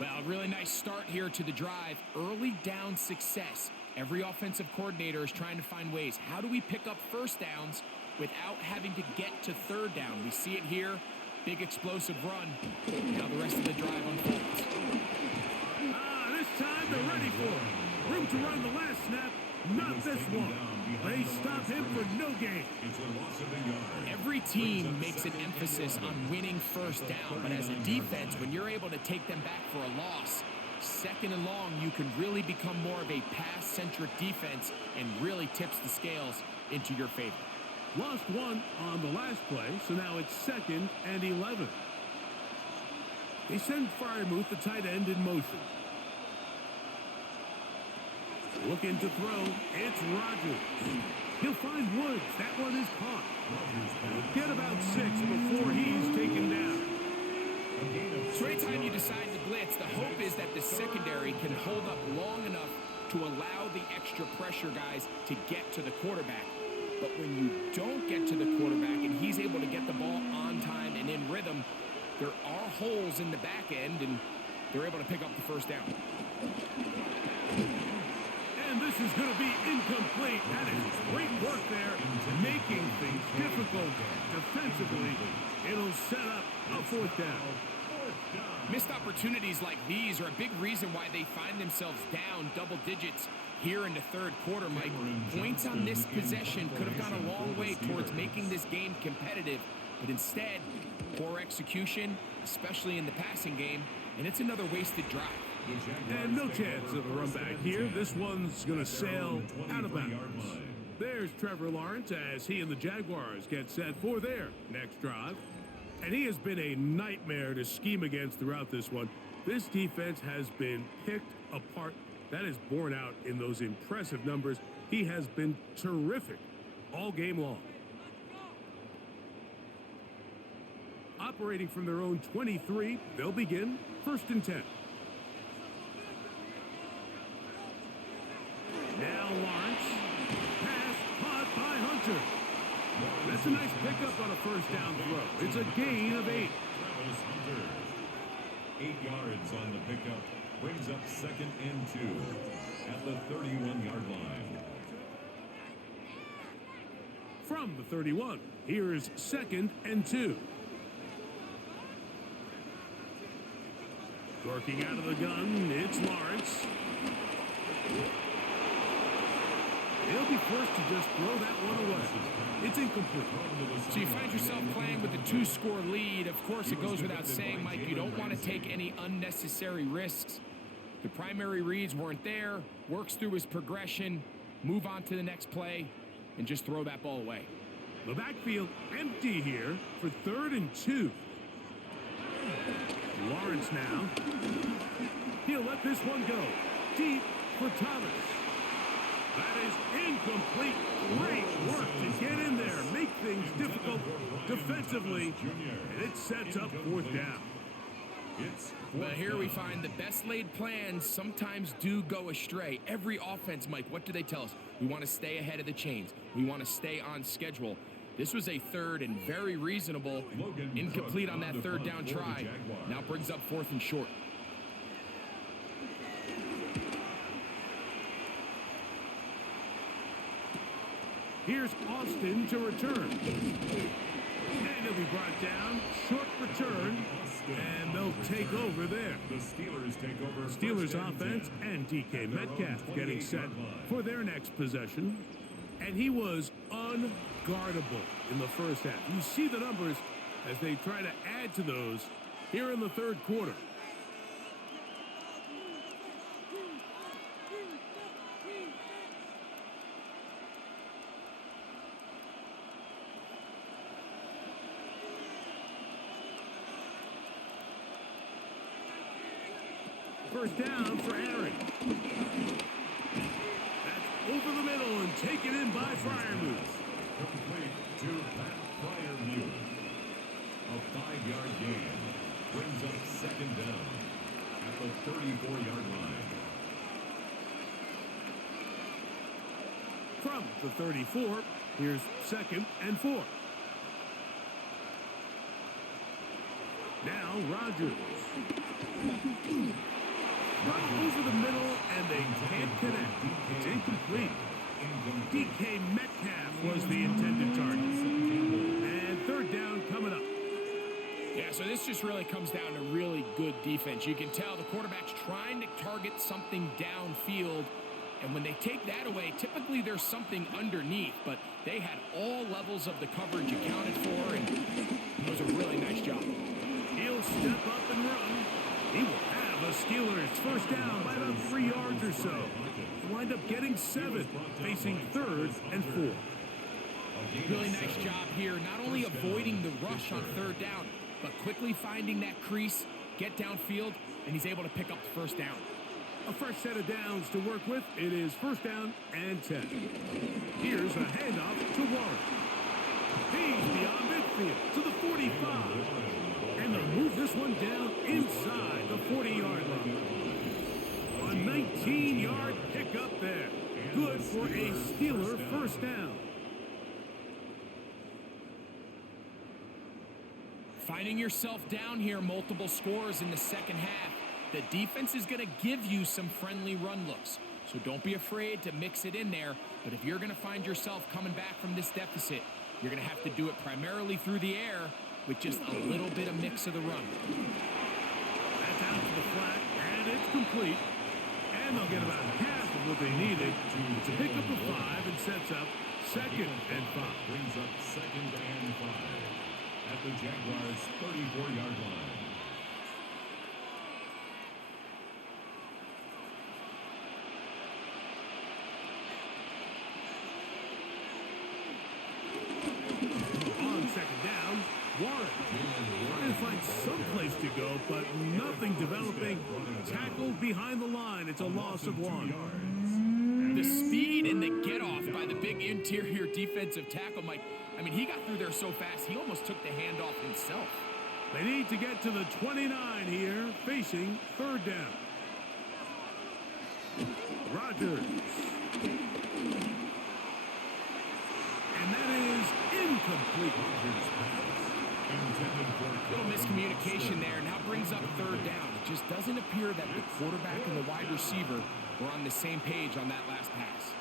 Well, really nice start here to the drive. Early down success. Every offensive coordinator is trying to find ways. How do we pick up first downs without having to get to 3rd down? We see it here. Big explosive run. Now the rest of the drive unfolds. Time they're ready for it. Room to run the last snap, not this one. They stop him for no gain. Every team makes an emphasis on winning first down, but as a defense, when you're able to take them back for a loss, 2nd and long, you can really become more of a pass-centric defense and really tips the scales into your favor. Lost one on the last play, so now it's 2nd and 11. They send Fryermuth, the tight end, in motion. Looking to throw, it's Rodgers. He'll find Woods. That one is caught. Get about 6 before he's taken down. So anytime you decide to blitz, the hope is that the secondary can hold up long enough to allow the extra pressure guys to get to the quarterback. But when you don't get to the quarterback and he's able to get the ball on time and in rhythm, there are holes in the back end, and they're able to pick up the first down. And this is going to be incomplete. That is great work there, making things difficult defensively. It'll set up a 4th down. Missed opportunities like these are a big reason why they find themselves down double digits here in the 3rd quarter, Mike. Points on this possession could have gone a long way towards making this game competitive, but instead, poor execution, especially in the passing game, and it's another wasted drive. And no chance of a run back here. This one's going to sail out of bounds. There's Trevor Lawrence as he and the Jaguars get set for their next drive. And he has been a nightmare to scheme against throughout this one. This defense has been picked apart. That is borne out in those impressive numbers. He has been terrific all game long. Operating from their own 23, they'll begin 1st and 10. Now Lawrence. Pass pickup on a first down throw. It's a gain of 8. 8 yards on the pickup. Brings up 2nd and 2 at the 31-yard line. From the 31, here's 2nd and 2. Working out of the gun, it's Lawrence. He'll be forced to just throw that one away. It's incomplete. So you find yourself playing with a 2-score lead. Of course, it goes without saying, Mike, you don't want to take any unnecessary risks. The primary reads weren't there. Works through his progression, move on to the next play, and just throw that ball away. The backfield empty here for 3rd and 2. Lawrence now. He'll let this one go. Deep for Thomas. That is incomplete. Great work to get in there. Make things difficult defensively. And it sets up 4th down. But here we find the best laid plans sometimes do go astray. Every offense, Mike, what do they tell us? We want to stay ahead of the chains. We want to stay on schedule. This was a 3rd and very reasonable. Incomplete on that 3rd down try. Now brings up 4th and short. Here's Austin to return. And he'll be brought down. Short return. And they'll take over there. The Steelers take over. Steelers offense and DK Metcalf getting set for their next possession. And he was unguardable in the first half. You see the numbers as they try to add to those here in the 3rd quarter. First down for Aaron. That's over the middle and taken in by Freiermuth. Complete to Pat Freiermuth. A 5-yard gain. Brings up 2nd down at the 34-yard line. From the 34, here's 2nd and 4. Now Rodgers. Run over the middle, and they can't connect. It's incomplete. DK Metcalf was the intended target. And 3rd down coming up. Yeah, so this just really comes down to really good defense. You can tell the quarterback's trying to target something downfield, and when they take that away, typically there's something underneath, but they had all levels of the coverage accounted for, and it was a really nice job. He'll step up and run. He will have a Steelers first down by about 3 yards or so. He'll wind up getting 7, facing 3rd and 4. Really nice job here, not only avoiding the rush on 3rd down, but quickly finding that crease, get downfield, and he's able to pick up the first down. A fresh set of downs to work with. It is 1st down and 10. Here's a handoff to Warren. He's beyond midfield to the 45. And they'll move this one down inside the 40-yard line. A 19-yard pickup there. Good for a Steeler first down. Finding yourself down here, multiple scores in the 2nd half. The defense is going to give you some friendly run looks. So don't be afraid to mix it in there. But if you're going to find yourself coming back from this deficit, you're going to have to do it primarily through the air with just a little bit of mix of the run. That's out to the flat, and it's complete. And they'll get about half of what they needed to pick up the 5 and sets up 2nd and 5. Brings up 2nd and 5 at the Jaguars' 34-yard line. On 2nd down, Warren trying to find some place to go, but nothing developing. Tackled behind the line. It's a loss of 1. The speed and the get-off by the big interior defensive tackle, Mike. I mean, he got through there so fast, he almost took the handoff himself. They need to get to the 29 here, facing 3rd down. Rodgers. And that is incomplete. Little miscommunication there. Now brings up third down. It just doesn't appear that the quarterback and the wide receiver were on the same page on that last pass.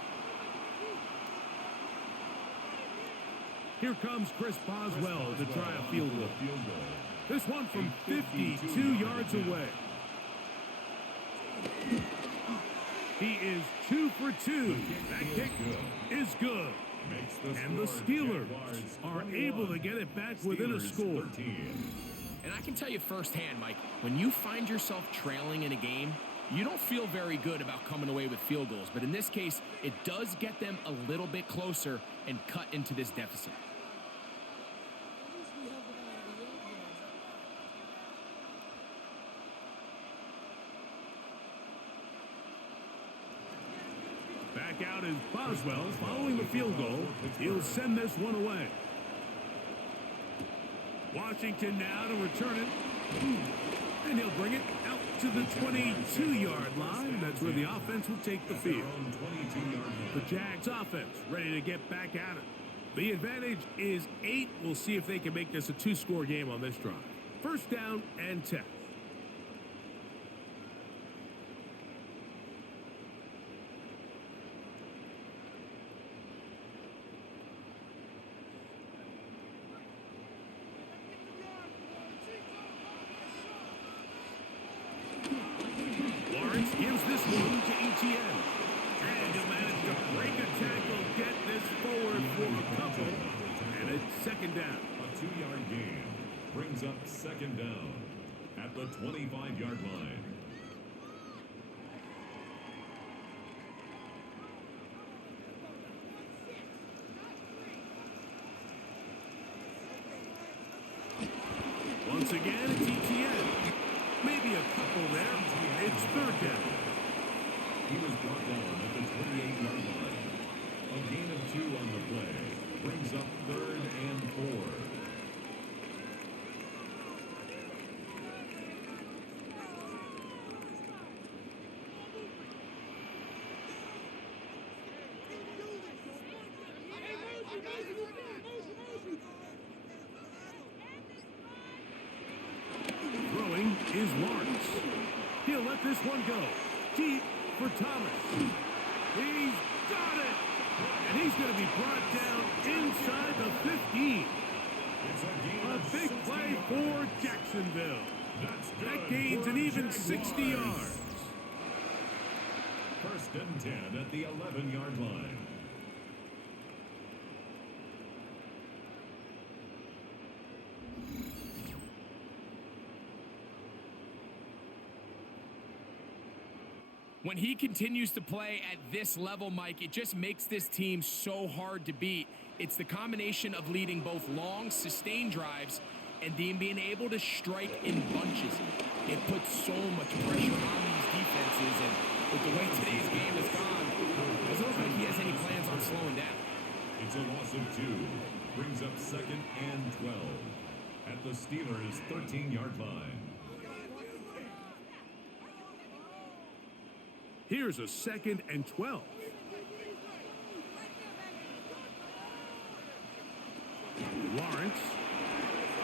Here comes Chris Boswell to try a field goal. This one from 52 yards away. He is 2 for 2. That kick is good. And the Steelers are able to get it back within a score. And I can tell you firsthand, Mike, when you find yourself trailing in a game, you don't feel very good about coming away with field goals. But in this case, it does get them a little bit closer and cut into this deficit. Back out is Boswell following the field goal. He'll send this one away. Washington now to return it. And he'll bring it out to the 22-yard line. That's where the offense will take the field. The Jags offense ready to get back at it. The advantage is 8. We'll see if they can make this a 2-score game on this drive. First down and 10. Gives this one to ETN. And he'll manage to break a tackle, get this forward for a couple. And it's second down. A 2-yard gain brings up second down at the 25-yard line. Once again, it's ETN. Maybe a couple there. It's third down. He was brought down at the 28-yard line. A gain of 2 on the play brings up third and 4. Throwing is Lawrence. He'll let this one go. Deep for Thomas. He's got it. And he's going to be brought down inside the 15. A big play for Jacksonville. That gains an even 60 yards. First and 10 at the 11-yard line. When he continues to play at this level, Mike, it just makes this team so hard to beat. It's the combination of leading both long, sustained drives and then being able to strike in bunches. It puts so much pressure on these defenses, and with the way today's game has gone, it doesn't look like he has any plans on slowing down. It's a loss of 2. Brings up second and 12 at the Steelers' 13-yard line. Here's a second and 12. Lawrence.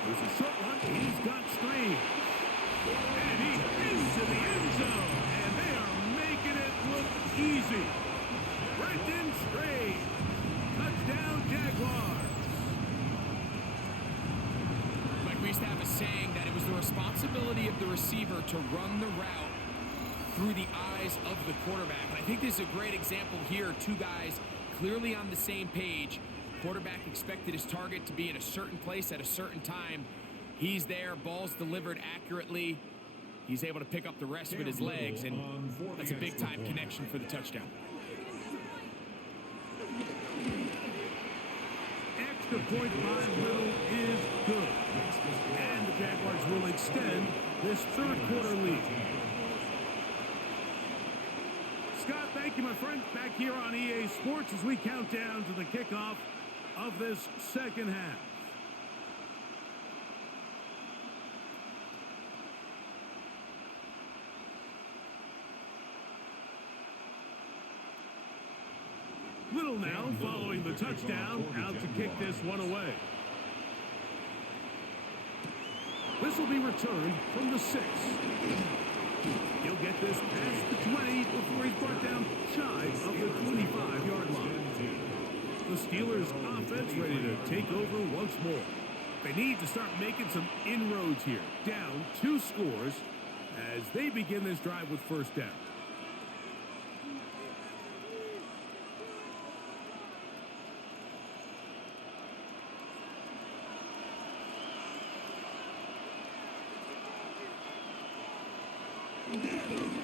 There's a short one. He's got Strange. And he's into the end zone. And they are making it look easy. Brendan Strange. Touchdown, Jaguars. Like we used to have a saying that it was the responsibility of the receiver to run the route through the eyes of the quarterback. And I think this is a great example here. Two guys clearly on the same page. Quarterback expected his target to be in a certain place at a certain time. He's there, ball's delivered accurately. He's able to pick up the rest with his legs, and that's a big-time connection for the touchdown. Extra point by Little is good. And the Jaguars will extend this third quarter lead. Scott, thank you, my friend. Back here on EA Sports as we count down to the kickoff of this second half. Little now following the touchdown, out to kick this one away. This will be returned from the 6. He'll get this past the 20 before he's brought down shy of the 25-yard line. The Steelers offense ready to take over once more. They need to start making some inroads here. Down 2 scores as they begin this drive with first down.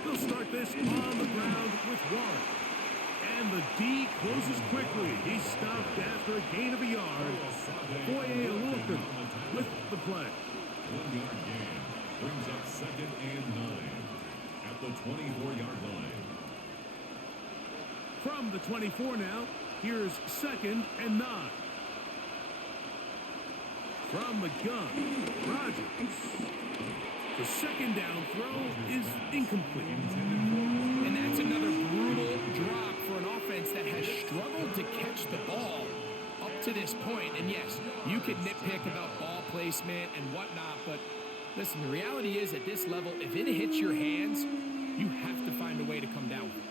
They'll start this on the ground with Warren. And the D closes quickly. He's stopped after a gain of a yard. Boye Olufin with the play. 1-yard gain brings up 2nd and 9 at the 24-yard line. From the 24 now, here's 2nd and 9. From the gun, Rodgers. The second down throw is incomplete. And that's another brutal drop for an offense that has struggled to catch the ball up to this point. And yes, you could nitpick about ball placement and whatnot, but listen, the reality is at this level, if it hits your hands, you have to find a way to come down with it.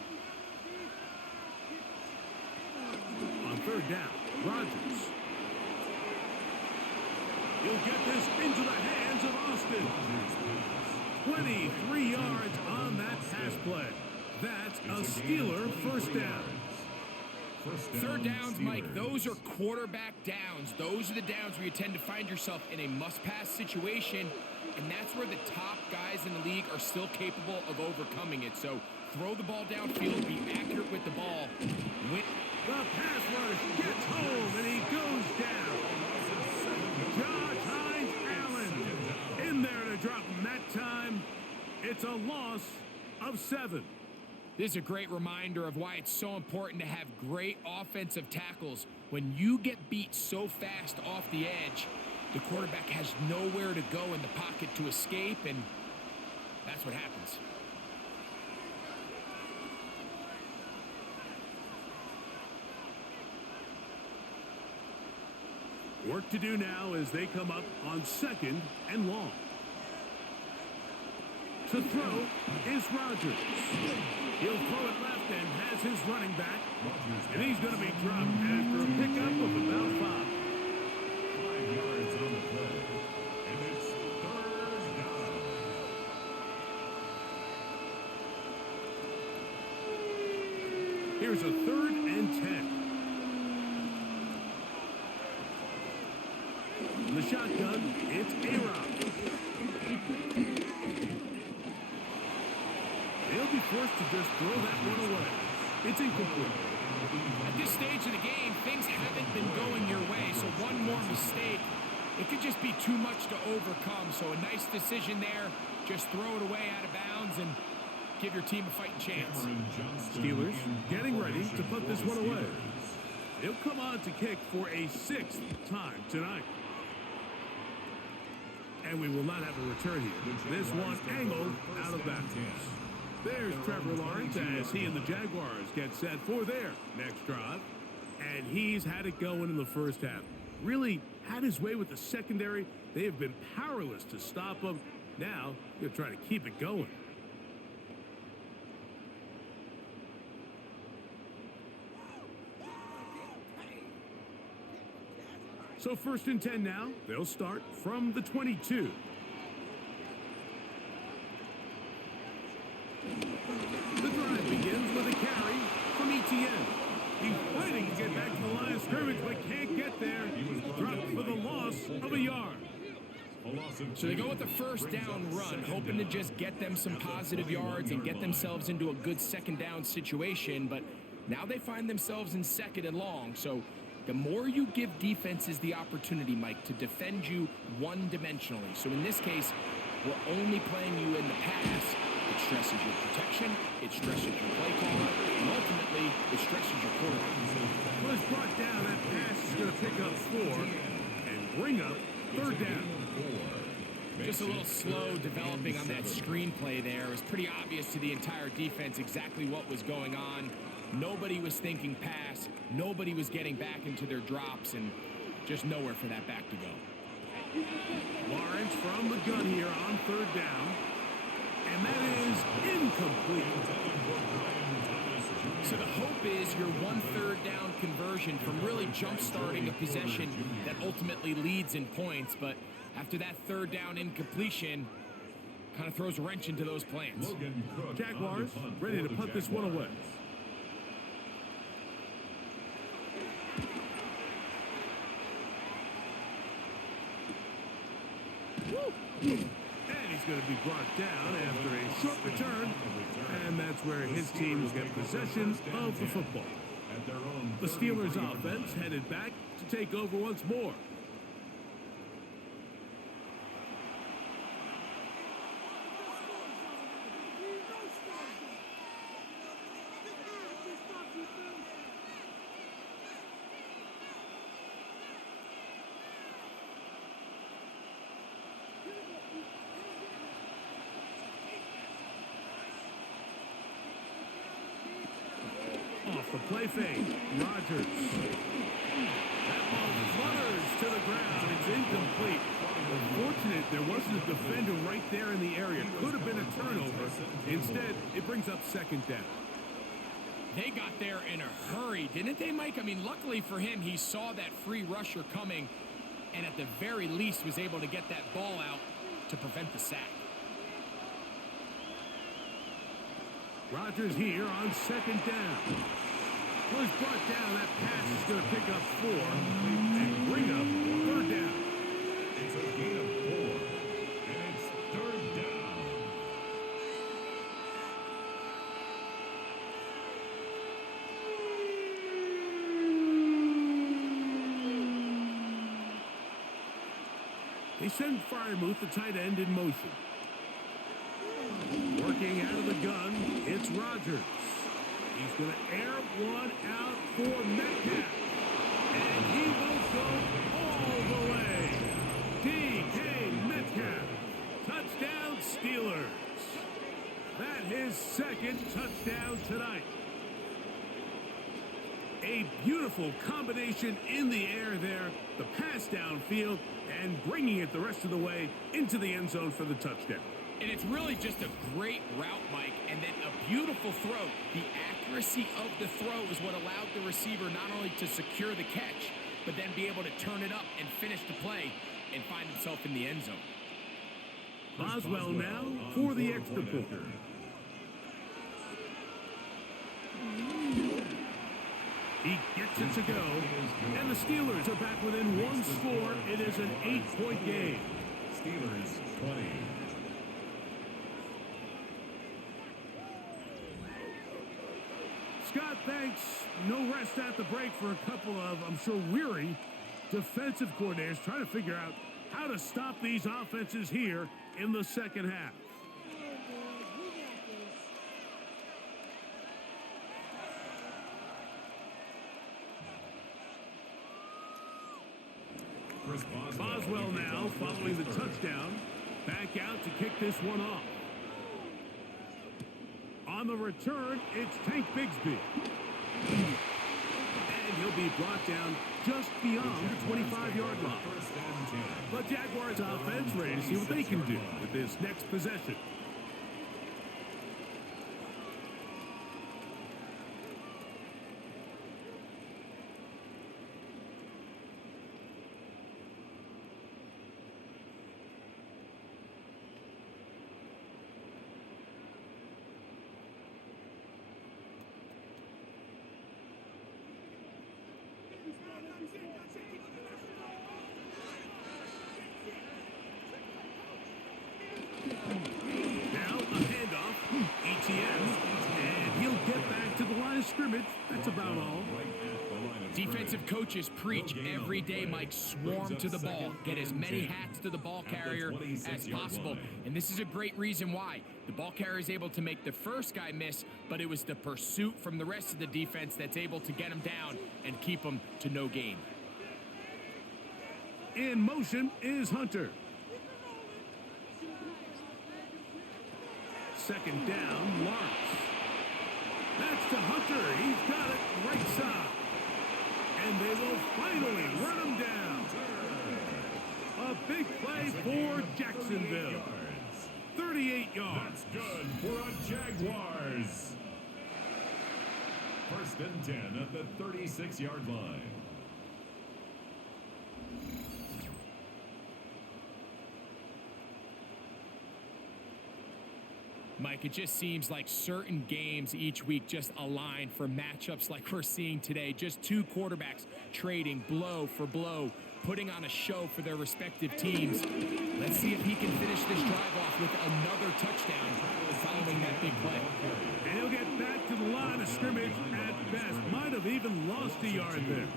On third down, Rodgers. He'll get this into the hands of Austin. 23 yards on that pass play. That's a Steeler first down. Third downs, Mike, those are quarterback downs. Those are the downs where you tend to find yourself in a must-pass situation, and that's where the top guys in the league are still capable of overcoming it. So throw the ball downfield, be accurate with the ball. The pass rush gets home, and he goes down. Josh Hines-Allen in there to drop him that time. It's a loss of 7. This is a great reminder of why it's so important to have great offensive tackles. When you get beat so fast off the edge, the quarterback has nowhere to go in the pocket to escape, and that's what happens. Work to do now as they come up on 2nd and long. To throw is Rodgers. He'll throw it left and has his running back. And he's going to be dropped after a pickup of about 5. 5 yards on the play. And it's 3rd down. Here's a 3rd and 10. In the shotgun, it's A-Rob. They'll be forced to just throw that one away. It's incomplete. At this stage of the game, things haven't been going your way, so one more mistake, it could just be too much to overcome. So a nice decision there. Just throw it away out of bounds and give your team a fighting chance. Steelers getting ready to put this one away. He'll come on to kick for a 6th time tonight. And we will not have a return here. This one angled out of bounds. There's Trevor Lawrence as he and the Jaguars get set for their next drive. And he's had it going in the first half. Really had his way with the secondary. They have been powerless to stop him. Now, they're trying to keep it going. So 1st and 10 now. They'll start from the 22. The drive begins with a carry from Etienne. He's fighting to get back to the line of scrimmage, but can't get there. Dropped for the loss of a yard. So they go with the first down run, hoping to just get them some positive yards and get themselves into a good second down situation, but now they find themselves in 2nd and long. So the more you give defenses the opportunity, Mike, to defend you one-dimensionally. So in this case, we're only playing you in the pass. It stresses your protection, it stresses your play caller, and ultimately, it stresses your quarterback. Well, it's brought down. That pass is going to pick up 4 and bring up 3rd down. Just a little slow developing on that screenplay there. It was pretty obvious to the entire defense exactly what was going on. Nobody was thinking pass. Nobody was getting back into their drops, and just nowhere for that back to go. Lawrence from the gun here on third down. And that is incomplete. So the hope is your 1/3 down conversion from really jump-starting a possession that ultimately leads in points. But after that 3rd down incompletion, kind of throws a wrench into those plans. Jaguars ready to punt this one away. And he's going to be brought down after a short return. And that's where his team will get possession of the football. The Steelers offense headed back to take over once more. Off the play fake, Rodgers. That ball flutters to the ground. It's incomplete. Unfortunate there wasn't a defender right there in the area. Could have been a turnover. Instead, it brings up 2nd down. They got there in a hurry, didn't they, Mike? I mean, luckily for him, he saw that free rusher coming, and at the very least was able to get that ball out to prevent the sack. Rodgers here on 2nd down. Was brought down. That pass is going to pick up 4 and bring up 3rd down. It's a gain of 4, and it's 3rd down. They send Fryermuth, the tight end, in motion. Working out of the gun, it's Rodgers. He's going to air one out for Metcalf. And he will go all the way. DK Metcalf. Touchdown Steelers. That his 2nd touchdown tonight. A beautiful combination in the air there. The pass downfield and bringing it the rest of the way into the end zone for the touchdown. And it's really just a great route, Mike, and then a beautiful throw. The accuracy of the throw is what allowed the receiver not only to secure the catch, but then be able to turn it up and finish the play and find himself in the end zone. Boswell now for the extra point. He gets it to go, and the Steelers are back within 1 score. It is an 8-point game. Steelers 20. Scott, thanks. No rest at the break for a couple of, I'm sure, weary defensive coordinators trying to figure out how to stop these offenses here in the 2nd half. Boswell now following the touchdown. Back out to kick this one off. On the return, it's Tank Bigsby. And he'll be brought down just beyond the 25-yard line. But Jaguars offense ready to see what they can do with this next possession. Now a handoff, ETN, and he'll get back to the line of scrimmage. That's about all. Defensive coaches preach every day, Mike, swarm to the ball. Get as many hats to the ball carrier as possible. And this is a great reason why. The ball carrier is able to make the first guy miss, but it was the pursuit from the rest of the defense that's able to get him down and keep him to no gain. In motion is Hunter. 2nd down, Lawrence. That's to Hunter. He's got it right side. And they will finally run him down. A big play for Jacksonville. 38 yards. That's good for a Jaguars. First and 10 at the 36-yard line. Mike, it just seems like certain games each week just align for matchups like we're seeing today. Just two quarterbacks trading blow for blow, putting on a show for their respective teams. Let's see if he can finish this drive off with another touchdown following that big play. And he'll get back to the line of scrimmage at best. Might have even lost a yard there.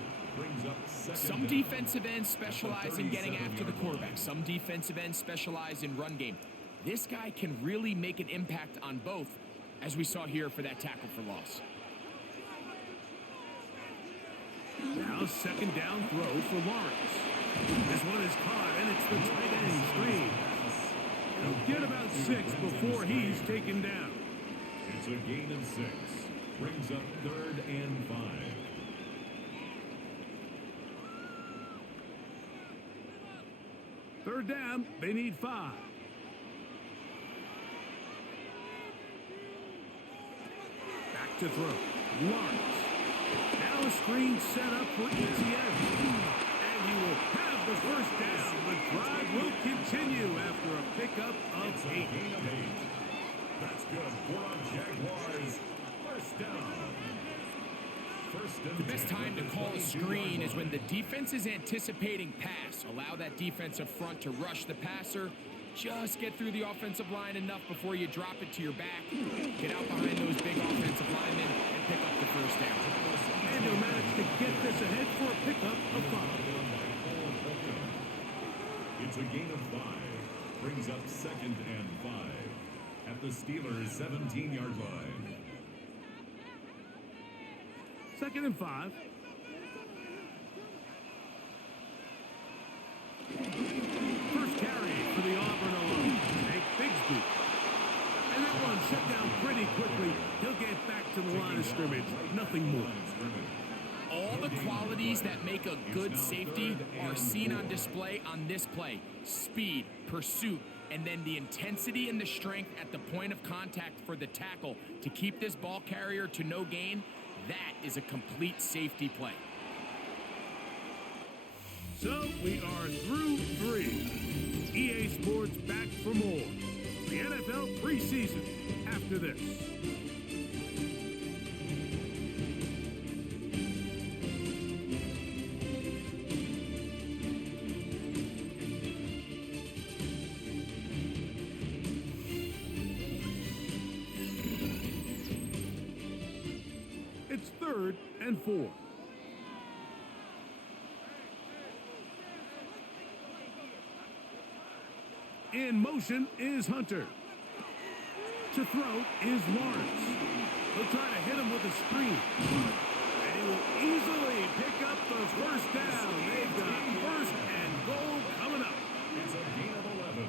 Some defensive ends specialize in getting after the quarterback. Some defensive ends specialize in run game. This guy can really make an impact on both, as we saw here for that tackle for loss. Now second down throw for Lawrence. This one is caught, and it's the tight end screen. He'll get about 6 before he's taken down. It's a gain of 6. Brings up 3rd and 5. Third down, they need 5. Back to throw. Lawrence. Now a screen set up for ETN. And he will have the first down. The drive will continue after a pickup of 8. Gain of 8. That's good for a Jaguars. First down. The best time to call a screen is when the defense is anticipating pass. Allow that defensive front to rush the passer. Just get through the offensive line enough before you drop it to your back. Get out behind those big offensive linemen and pick up the first down. And he'll manage to get this ahead for a pickup of 5. It's a gain of 5. Brings up 2nd and 5 at the Steelers' 17-yard line. 2nd and 5. First carry for the Auburn alone. Hank Bigsby. And that one shut down pretty quickly. He'll get back to the line of scrimmage. Nothing more. All the qualities that make a good safety are seen on display on this play. Speed, pursuit, and then the intensity and the strength at the point of contact for the tackle to keep this ball carrier to no gain. That is a complete safety play. So we are through 3. EA Sports back for more. The NFL preseason after this. It's 3rd and 4. In motion is Hunter. To throw is Lawrence. He'll try to hit him with a screen. And he will easily pick up the first down. They've got 1st and goal coming up. It's a gain of 11.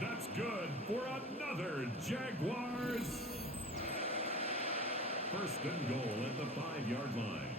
That's good for another Jaguars. 1st and goal at the 5-yard line.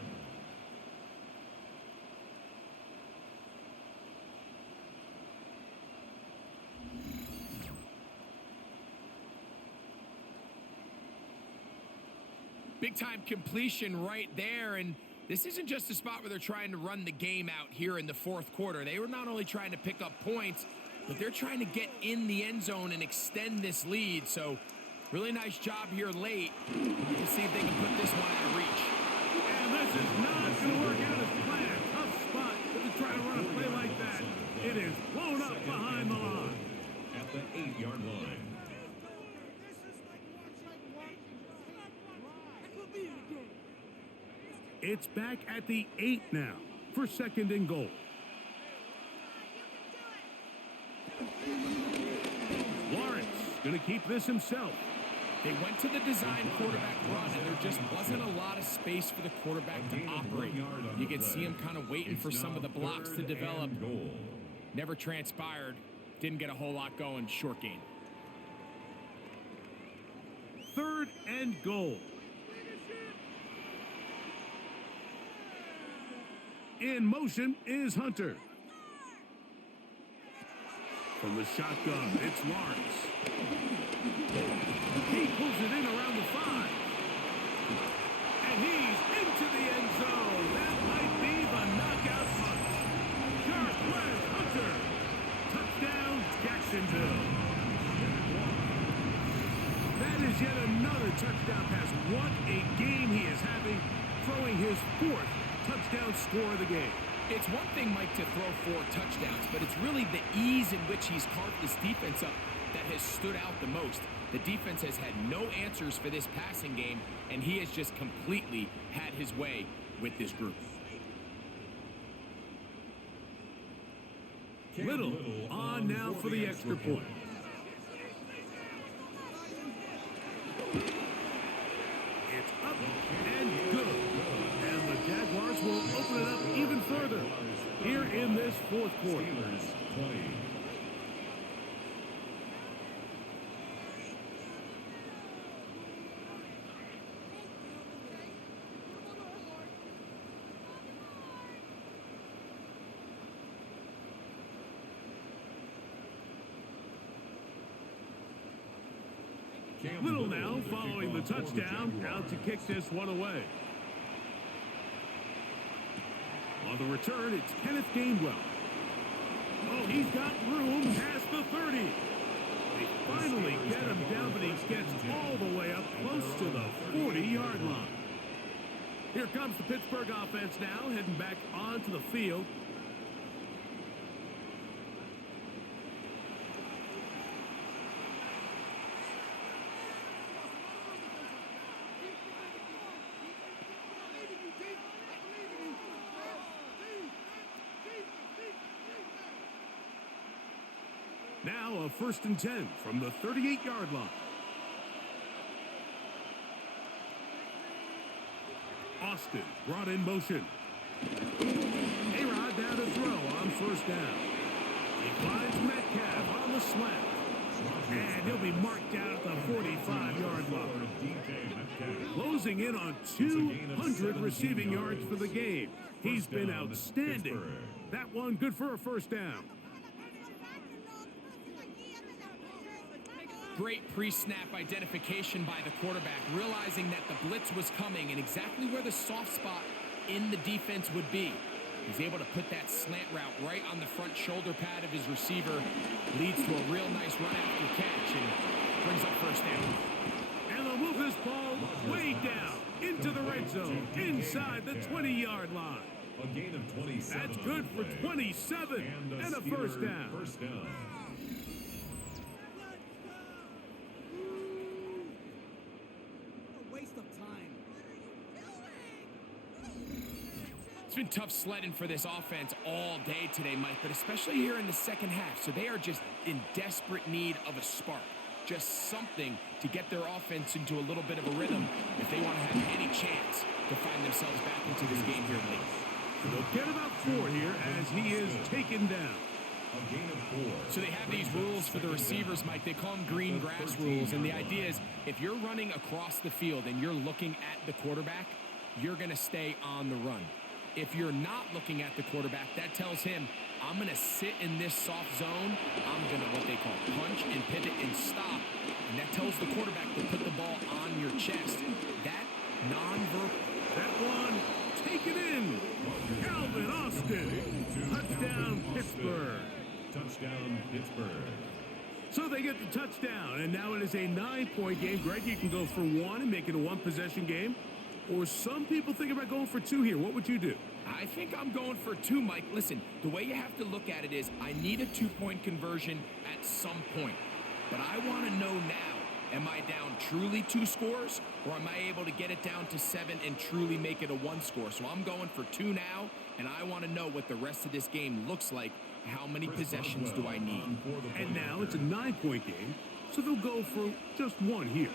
Big-time completion right there, and this isn't just a spot where they're trying to run the game out here in the 4th quarter. They were not only trying to pick up points, but they're trying to get in the end zone and extend this lead. So, really nice job here late. Let's see if they can put this one out of reach. And this is not going to work out as planned. Tough spot to try to run a play like that. It is blown up behind the line. At the 8-yard line. It's back at the 8 now for 2nd and goal. Lawrence going to keep this himself. They went to the design quarterback run, and there just wasn't a lot of space for the quarterback to operate. You could see him kind of waiting for some of the blocks to develop. Never transpired. Didn't get a whole lot going. Short gain. 3rd and goal In motion is Hunter. From the shotgun, it's Lawrence. He pulls it in around the 5. And he's into the end zone. That might be the knockout punch. Sharp play, Hunter. Touchdown, Jacksonville. That is yet another touchdown pass. What a game he is having, throwing his 4th touchdown score of the game. It's one thing, Mike, to throw 4 touchdowns, but it's really the ease in which he's carved this defense up that has stood out the most. The defense has had no answers for this passing game, and he has just completely had his way with this group. Little on now for the extra point. It's up and good. And the Jaguars will open it up even further here in this 4th quarter. Little now following the touchdown, out to kick this one away. On the return, it's Kenneth Gainwell. Oh, he's got room past the 30. They finally get him down, but he gets all the way up close to the 40-yard line. Here comes the Pittsburgh offense now, heading back onto the field. Now a 1st and 10 from the 38-yard line. Austin brought in motion. A-Rod down to throw on 1st down. He finds Metcalf on the slant. And he'll be marked out at the 45-yard line. Closing in on 200 receiving yards for the game. He's been outstanding. That one good for a 1st down. Great pre-snap identification by the quarterback, realizing that the blitz was coming and exactly where the soft spot in the defense would be. He's able to put that slant route right on the front shoulder pad of his receiver, leads to a real nice run after catch, and brings up 1st down. And they'll move this ball way down into the red zone, inside the 20-yard line. A gain of 27. That's good for 27 and a 1st down. It's been tough sledding for this offense all day today, Mike, but especially here in the 2nd half. So they are just in desperate need of a spark, just something to get their offense into a little bit of a rhythm if they want to have any chance to find themselves back into this game here late. So they'll get about 4 here as he is taken down. A gain of 4. So they have these rules for the receivers, Mike. They call them green grass rules, and the idea is if you're running across the field and you're looking at the quarterback, you're going to stay on the run. If you're not looking at the quarterback, that tells him, I'm going to sit in this soft zone. I'm going to what they call punch and pivot and stop. And that tells the quarterback to put the ball on your chest. That non-verbal. That one, take it in. Calvin Austin. Touchdown, Pittsburgh. Touchdown, Pittsburgh. So they get the touchdown, and now it is a 9-point game. Greg, you can go for 1 and make it a 1-possession game. Or some people think about going for 2 here. What would you do? I think I'm going for 2, Mike. Listen, the way you have to look at it is I need a 2-point conversion at some point. But I want to know now, am I down truly 2 scores, or am I able to get it down to 7 and truly make it a 1 score? So I'm going for 2 now, and I want to know what the rest of this game looks like. How many possessions do I need? And now it's a 9-point game, so they'll go for just 1 here.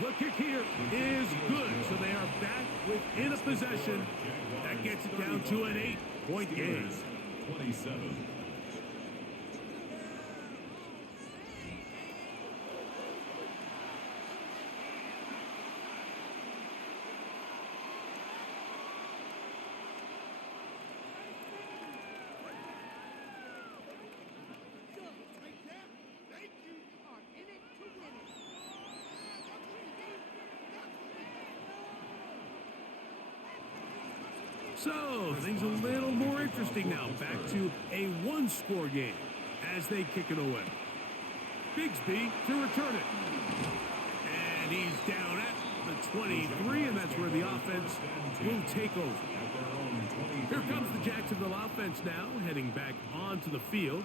The kick here is good, so they are back within a possession. That gets it down to an 8-point game. 27. So, things a little more interesting now. Back to a one-score game as they kick it away. Bigsby to return it. And he's down at the 23, and that's where the offense will take over. Here comes the Jacksonville offense now, heading back onto the field.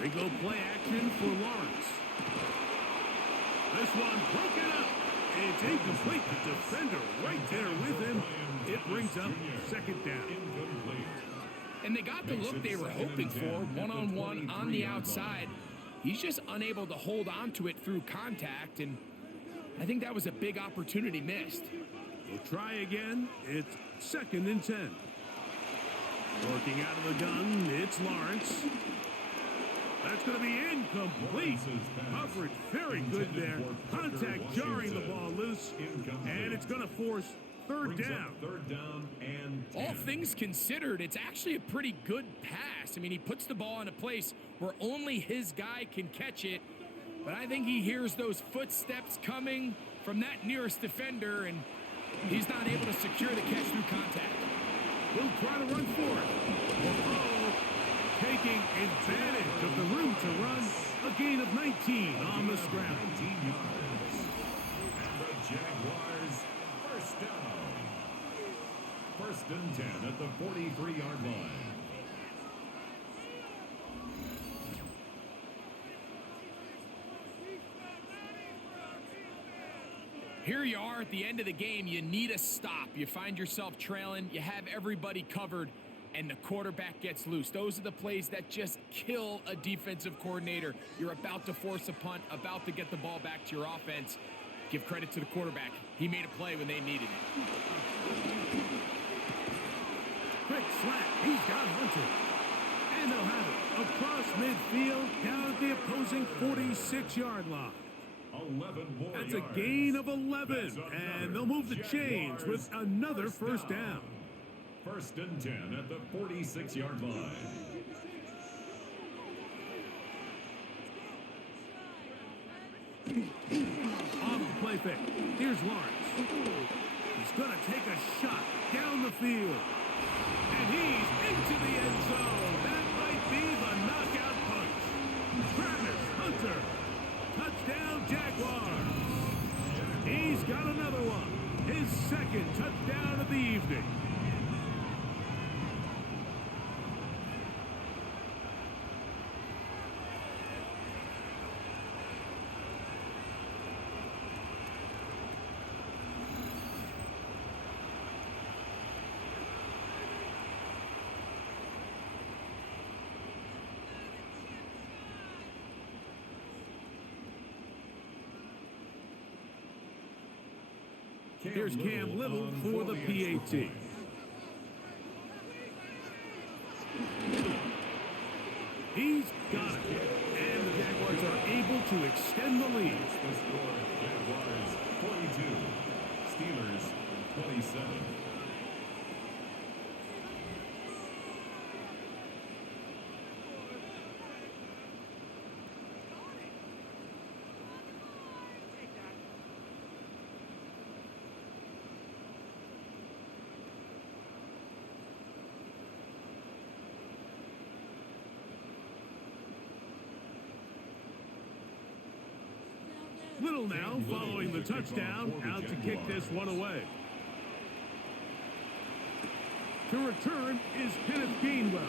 They go play action for Lawrence. This one broken up. It's incomplete. The defender right there with him. It brings up second down. And they got the look they were hoping for, one-on-one on the outside. He's just unable to hold on to it through contact, and I think that was a big opportunity missed. We'll try again. It's 2nd and 10. Working out of the gun, it's Lawrence. That's going to be incomplete. Coverage very good there. Contact jarring the ball loose. And it's going to force third down. Third down and 10. All things considered, it's actually a pretty good pass. I mean, he puts the ball in a place where only his guy can catch it. But I think he hears those footsteps coming from that nearest defender, and he's not able to secure the catch through contact. We'll try to run for it. Taking advantage of the room to run, a gain of 19 on the scramble. 19 yards. And the Jaguars first down. 1st and 10 at the 43-yard line. Here you are at the end of the game. You need a stop. You find yourself trailing. You have everybody covered, and the quarterback gets loose. Those are the plays that just kill a defensive coordinator. You're about to force a punt, about to get the ball back to your offense. Give credit to the quarterback. He made a play when they needed it. Quick slant. He's got Hunter. And they'll have it across midfield down at the opposing 46-yard line. 11 more That's yards. a gain of 11. And they'll move the chains with another first down. 1st and 10 at the 46-yard line. Off the play fake. Here's Lawrence. He's going to take a shot down the field. And he's into the end zone. That might be the knockout punch. Travis Hunter. Touchdown, Jaguars. He's got another one. His 2nd touchdown of the evening. Here's Cam Little for the PAT. He's got it. And the Jaguars are able to extend the lead. The score, Jaguars 42, Steelers 27. Little now following the touchdown, out to kick this one away. To return is Kenneth Gainwell.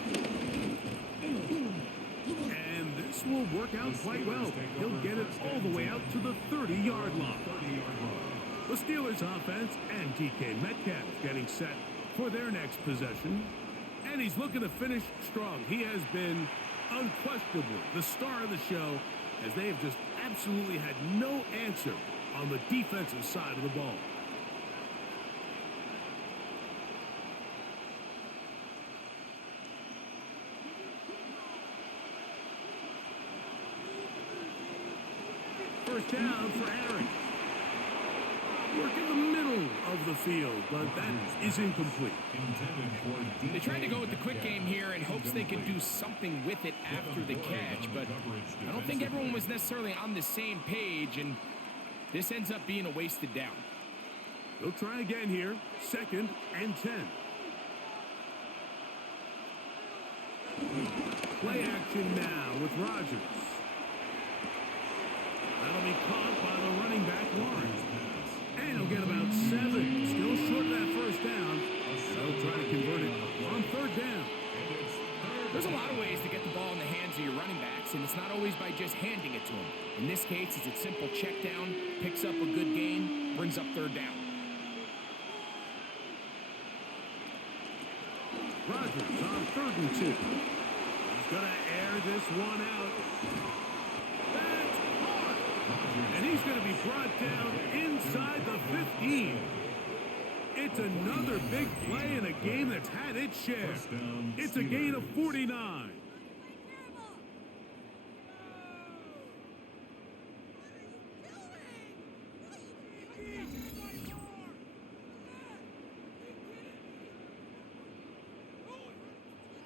And this will work out quite well. He'll get it all the way out to the 30-yard line. The Steelers offense and DK Metcalf getting set for their next possession. And he's looking to finish strong. He has been unquestionably the star of the show, as they have just absolutely had no answer on the defensive side of the ball. down for Aaron. Work in the middle of the field, but that is incomplete. They tried to go with the quick game here in hopes they could do something with it after the catch, but I don't think everyone was necessarily on the same page, and this ends up being a wasted down. They'll try again here. 2nd and 10. Play action now with Rodgers. That'll be caught by the running back, Lawrence. And he'll get about 7. Still short of that first down. They'll try to convert it on 3rd down. There's a lot of ways to get the ball in the hands of your running backs, and it's not always by just handing it to them. In this case, it's a simple check down, picks up a good gain, brings up 3rd down. Rodgers on 3rd and 2. He's going to air this one out. That's caught. And he's going to be brought down inside the 15. It's another big play in a game that's had its share. It's a gain of 49.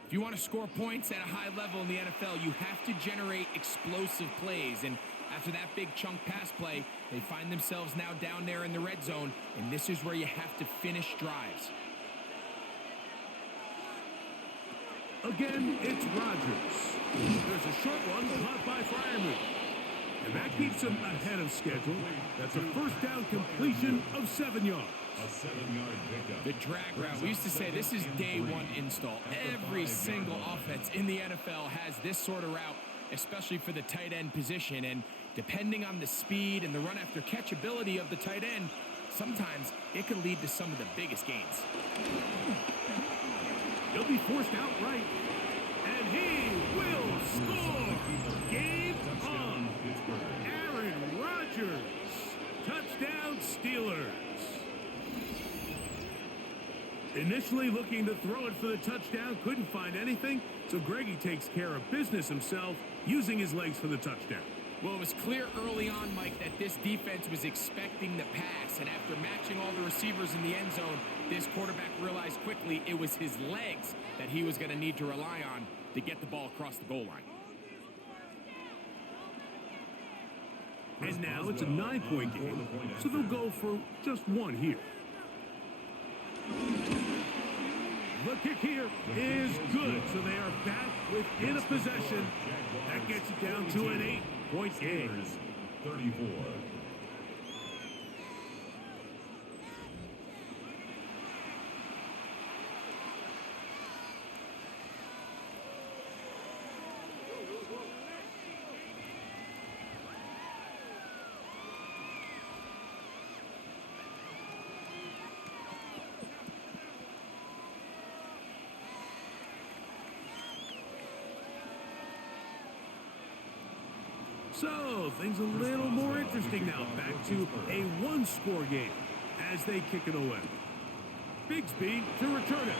If you want to score points at a high level in the NFL, you have to generate explosive plays. And after that big chunk pass play, they find themselves now down there in the red zone, and this is where you have to finish drives. Again, it's Rodgers. There's a short one caught by Freiermuth. And that keeps him ahead of schedule. That's a 1st down completion of 7 yards. A 7-yard pickup. The drag route. We used to say this is day 1 install. Every single offense in the NFL has this sort of route, especially for the tight end position. And depending on the speed and the run after catch ability of the tight end, sometimes it can lead to some of the biggest gains. He'll be forced outright. And he will score. Game on. Aaron Rodgers. Touchdown Steelers. Initially looking to throw it for the touchdown, couldn't find anything, so Greggy takes care of business himself, using his legs for the touchdown. Well, it was clear early on, Mike, that this defense was expecting the pass, and after matching all the receivers in the end zone, this quarterback realized quickly it was his legs that he was going to need to rely on to get the ball across the goal line. And now it's a 9-point game, so they'll go for just 1 here. The kick here is good, so they are back within a possession. That gets it down to an 8-point game. 34. So, things a little more interesting now. Back to a 1-score game as they kick it away. Bigsby to return it.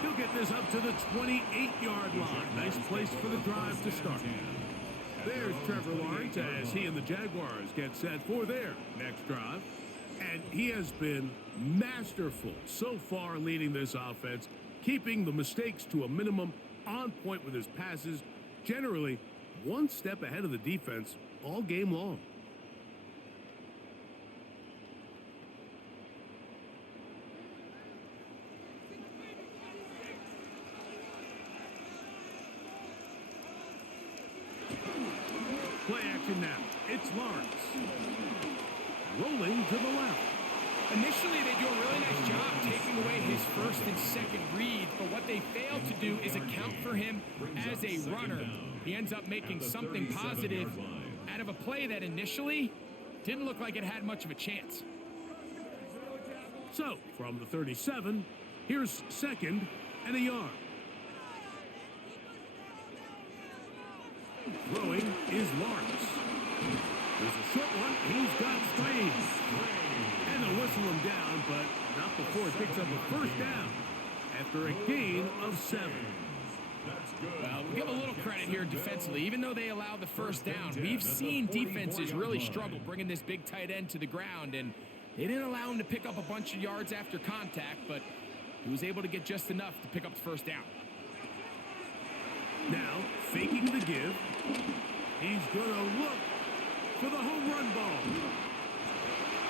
He'll get this up to the 28-yard line. Nice place for the drive to start. There's Trevor Lawrence as he and the Jaguars get set for their next drive. And he has been masterful so far leading this offense, keeping the mistakes to a minimum, on point with his passes, generally 1 step ahead of the defense all game long. Play action now. It's Lawrence. Rolling to the left. Initially, they do a really nice job taking away his 1st and 2nd read, but what they fail to do is account for him as a runner. He ends up making something positive out of a play that initially didn't look like it had much of a chance. So, from the 37, here's 2nd and a yard. Throwing is Lawrence. There's a short one. He's got 3. And they'll whistle him down, but not before it picks up a 1st down after a gain of 7. That's Well, we'll give a little credit here defensively. Even though they allow the first down, we've seen defenses really struggle bringing this big tight end to the ground, and they didn't allow him to pick up a bunch of yards after contact, but he was able to get just enough to pick up the first down. Now, faking the give. He's going to look for the home run ball.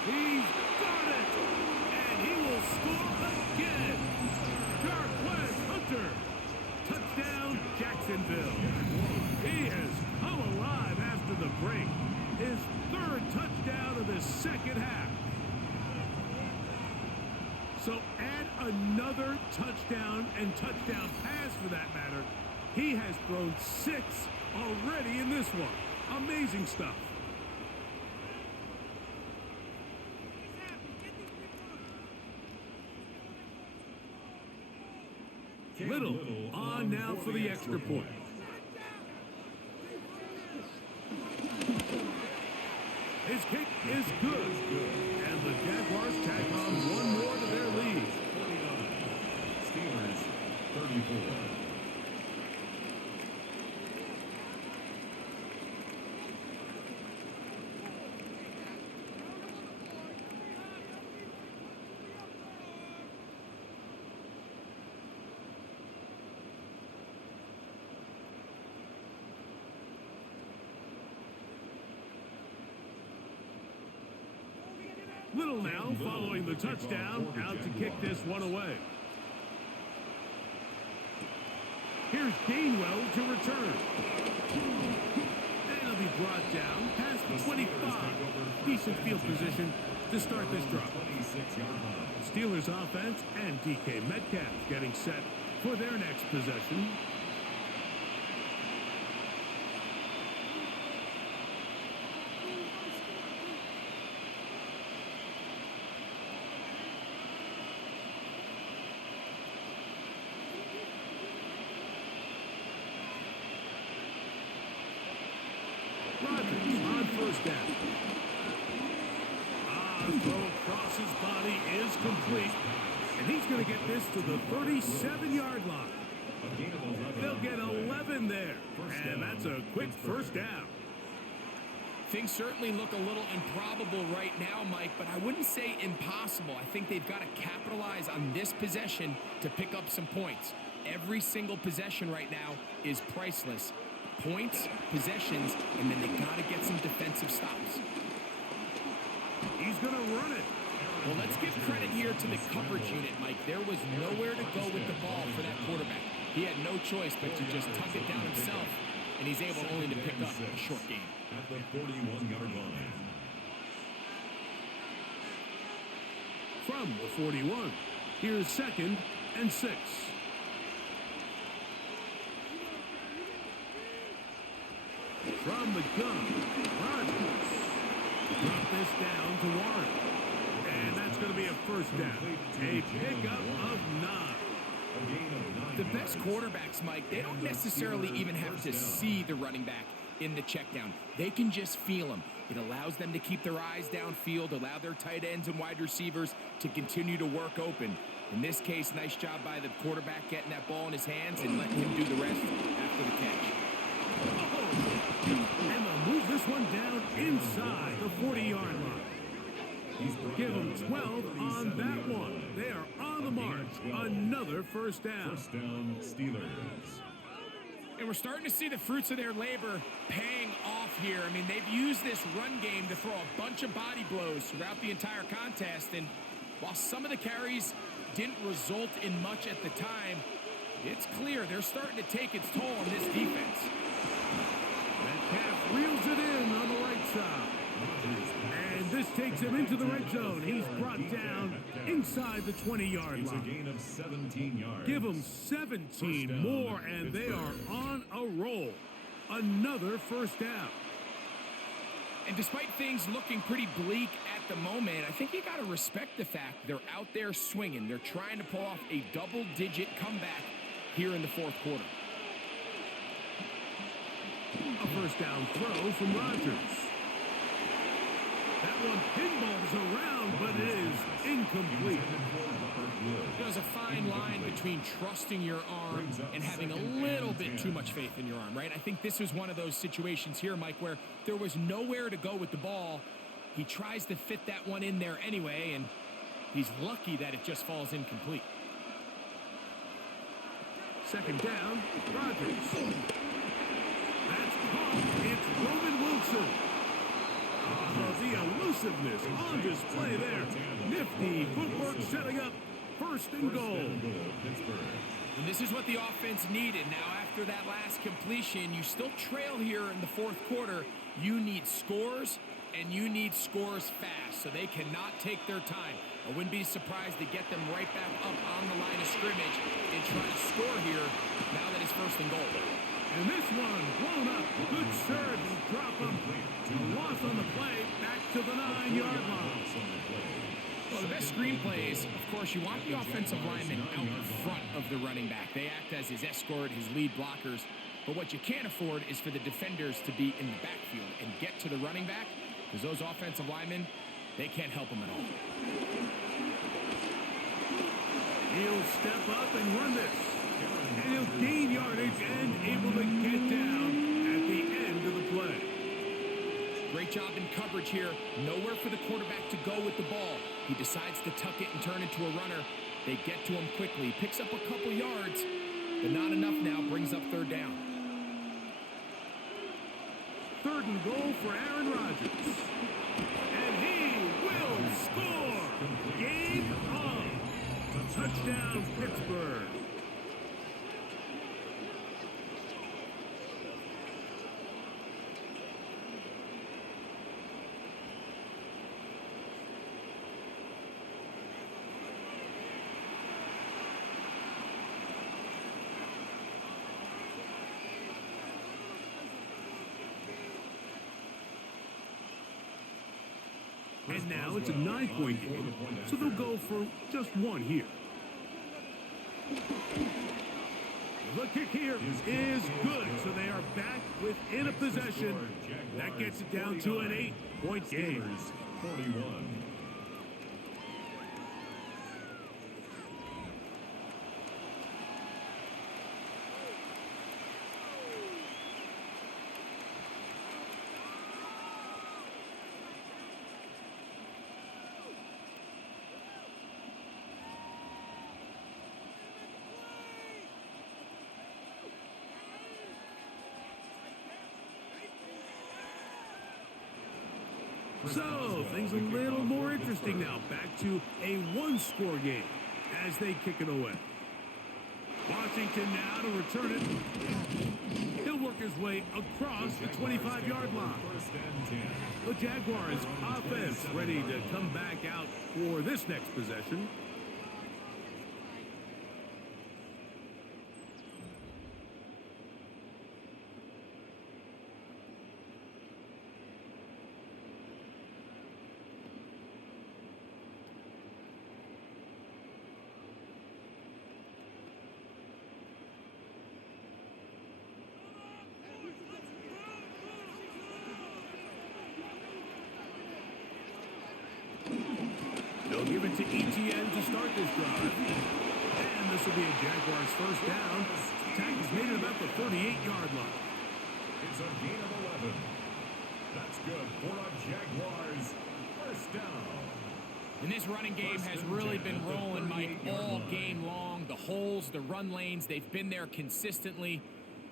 He's got it! And he will score again! Jarquez Hunter! Touchdown, Jacksonville. He has come alive after the break. His third touchdown of the second half. So add another touchdown and touchdown pass for that matter. He has thrown 6 already in this one. Amazing stuff. Little on now for the extra point. His kick is good. And the Jaguars tack on one more to their lead. 49. Steelers 34. Little now following the touchdown, out to kick this one away. Here's Gainwell to return. And he'll be brought down past the 25. Decent field position to start this drive. Steelers offense and DK Metcalf getting set for their next possession. On first down. Throw across his body is complete. And he's going to get this to the 37-yard line. They'll get 11 there. And that's a quick first down. Things certainly look a little improbable right now, Mike, but I wouldn't say impossible. I think they've got to capitalize on this possession to pick up some points. Every single possession right now is priceless. Points, possessions, and then they got to get some defensive stops. He's going to run it. Well, let's give credit here to the coverage unit, Mike. There was nowhere to go with the ball for that quarterback. He had no choice but to just tuck it down himself, and he's able only to pick up a short gain. At the 41-yard line. From the 41, here's 2nd and 6. From the gun, Rodgers. Drop this down to Warren. And that's going to be a first down. A pickup of 9. The best quarterbacks, Mike, they don't necessarily even have to see the running back in the check down. They can just feel him. It allows them to keep their eyes downfield, allow their tight ends and wide receivers to continue to work open. In this case, nice job by the quarterback getting that ball in his hands and letting him do the rest after the catch. And they'll move this one down inside the 40-yard line. Give them 12 on that one. They are on the march. Another first down. First down, Steelers. And we're starting to see the fruits of their labor paying off here. I mean, they've used this run game to throw a bunch of body blows throughout the entire contest. And while some of the carries didn't result in much at the time, it's clear they're starting to take its toll on this defense. Metcalf reels it in on the right side. And this takes him into the red zone. He's brought down inside the 20-yard It's a line. gain of 17 yards. Give them 17 more, and they are on a roll. Another first down. And despite things looking pretty bleak at the moment, I think you got to respect the fact they're out there swinging. They're trying to pull off a double-digit comeback here in the fourth quarter. A first down throw from Rodgers. That one pinballs around, but it is incomplete. There's a fine line between trusting your arm and having a little bit too much faith in your arm, right? I think this was one of those situations here, Mike, where there was nowhere to go with the ball. He tries to fit that one in there anyway, and he's lucky that it just falls incomplete. Second down, Rodgers. That's caught. It's Roman Wilson. The elusiveness on display there. Nifty footwork setting up first and goal. And this is what the offense needed. Now, after that last completion, you still trail here in the fourth quarter. You need scores, and you need scores fast, so they cannot take their time. I wouldn't be surprised to get them right back up on the line of scrimmage and try to score here now that it's first and goal. And this one blown up. Good surge and drop him. A loss on the play. Back to the 9-yard line. Well, the best screenplay is, of course, you want the offensive lineman out in front of the running back. They act as his escort, his lead blockers. But what you can't afford is for the defenders to be in the backfield and get to the running back, because those offensive linemen, they can't help him at all. He'll step up and run this. And he'll gain yardage and able to get down at the end of the play. Great job in coverage here. Nowhere for the quarterback to go with the ball. He decides to tuck it and turn into a runner. They get to him quickly. Picks up a couple yards, but not enough now. Brings up third down. Third and goal for Aaron Rodgers. And he will score. Game on. Touchdown, Pittsburgh. And now it's a 9-point game, so they'll go for just one here. The kick here is good, so they are back within a possession. That gets it down to an 8-point game. 41. So, things a little more interesting now. Back to a one-score game as they kick it away. Washington now to return it. He'll work his way across the 25-yard line. The Jaguars offense ready to come back out for this next possession. They'll give it to ETN to start this drive. And this will be a Jaguars first down. Tackles made at about the 38-yard line. It's a gain of 11. That's good for a Jaguars first down. And this running game has really been rolling, Mike, all game long. The holes, the run lanes, they've been there consistently.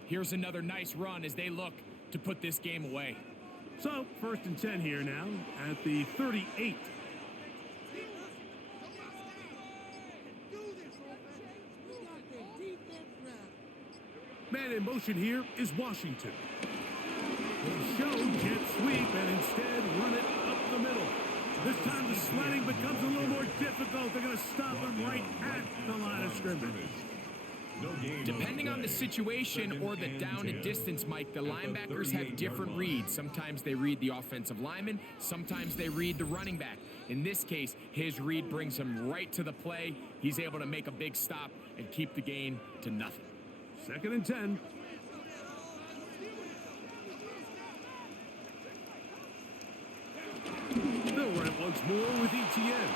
Here's another nice run as they look to put this game away. So, first and 10 here now at the 38. Man in motion here is Washington. They show jet sweep and instead run it up the middle. This time the sledding becomes a little more difficult. They're going to stop him right at the line of scrimmage. Depending on the situation or the down and distance, Mike, the linebackers have different reads. Sometimes they read the offensive lineman. Sometimes they read the running back. In this case, his read brings him right to the play. He's able to make a big stop and keep the gain to nothing. Second and 10. They'll run it once more with ETN.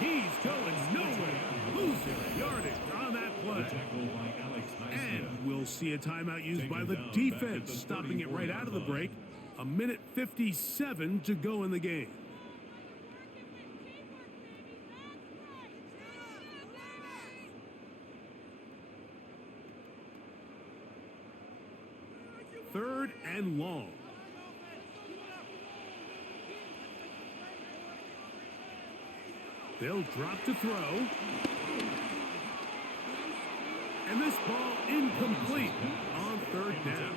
He's going nowhere. Losing yardage on that The play. tackle by Alex And Highsmith. we'll see a timeout used Taken by the down back at defense, the stopping it right out of the 34-yard line. break. A minute 57 to go in the game. Third and long. They'll drop to throw. And this ball incomplete on third down.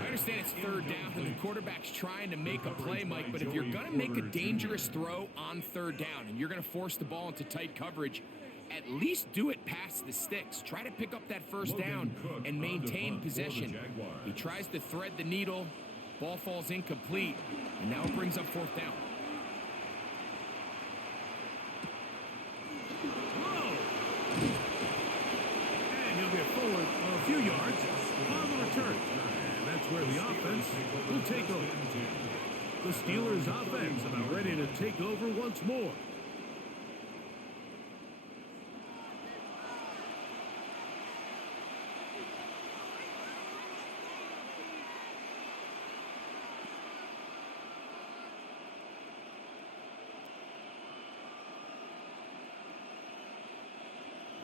I understand it's third down and the quarterback's trying to make a play, Mike, but if you're going to make a dangerous throw on third down and you're going to force the ball into tight coverage, at least do it past the sticks. Try to pick up that first down and maintain possession. He tries to thread the needle. Ball falls incomplete, and now it brings up fourth down. And he'll get forward a few yards on the return. And that's where the offense will take over. The Steelers offense about ready to take over once more.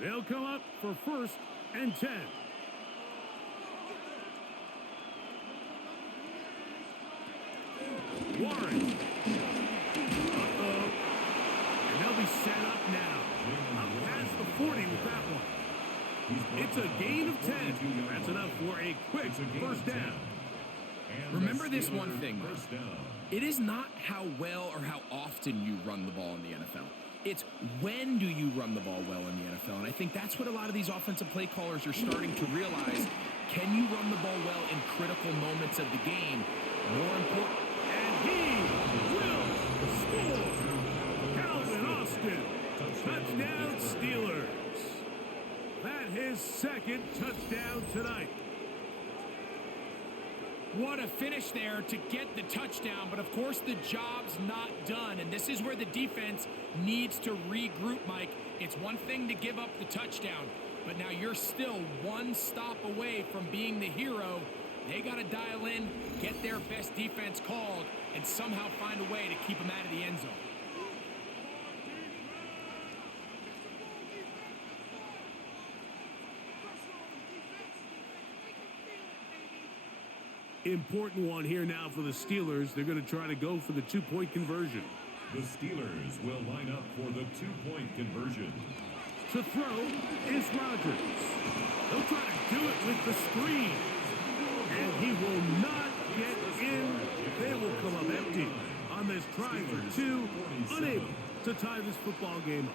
They'll come up for first and 10. Warren. Uh-oh. And they'll be set up now. Up past the 40 with that one. It's a gain of 10. That's enough for a quick first down. Remember this one thing, Mike. It is not how well or how often you run the ball in the NFL. It's when do you run the ball well in the NFL. And I think that's what a lot of these offensive play callers are starting to realize. Can you run the ball well in critical moments of the game? More important. And he will score. Calvin Austin. Touchdown Steelers. That his second touchdown tonight. What a finish there to get the touchdown, but of course the job's not done, and this is where the defense needs to regroup, Mike. It's one thing to give up the touchdown, but now you're still one stop away from being the hero. They got to dial in, get their best defense called, and somehow find a way to keep them out of the end zone. Important one here now for the Steelers. They're going to try to go for the two-point conversion. The Steelers will line up for the two-point conversion. To throw is Rodgers. They'll try to do it with the screen. And he will not get in. They will come up empty on this try for two. Unable to tie this football game up.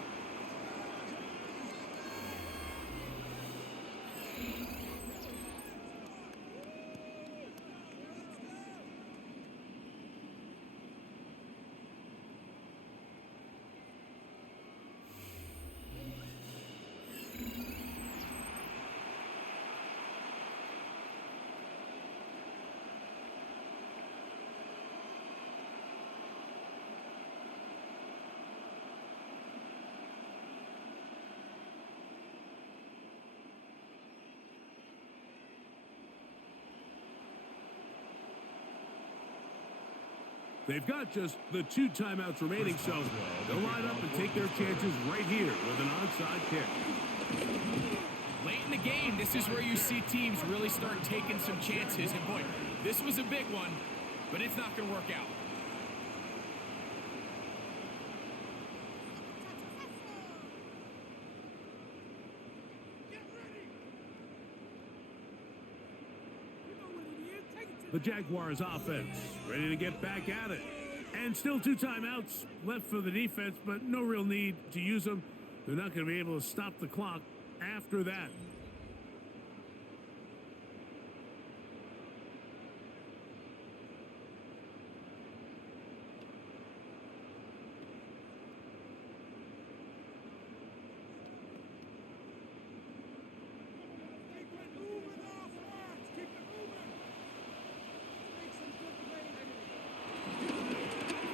They've got just the 2 timeouts remaining, so they'll line up and take their chances right here with an onside kick. Late in the game, this is where you see teams really start taking some chances. And boy, this was a big one, but it's not going to work out. The Jaguars offense ready to get back at it. And still 2 timeouts left for the defense, but no real need to use them. They're not going to be able to stop the clock after that.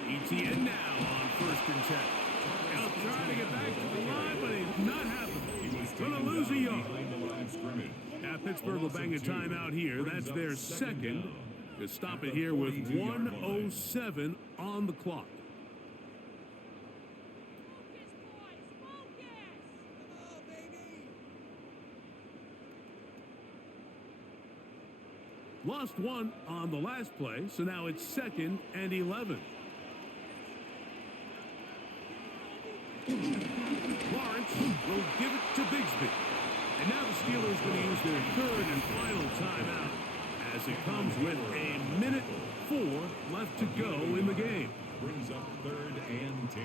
ETN now on 1st and 10. He'll try to get back to the line, but he's not happening. He's going lose a yard. behind the line of scrimmage. Now, Pittsburgh will bang a timeout here. That's their second. To stop it here with 1:07 on the clock. Lost one on the last play, so now it's 2nd and 11. Lawrence will give it to Bigsby. And now the Steelers going to use their third and final timeout as it comes with a minute 4 left to go in the game. Brings up 3rd and 10.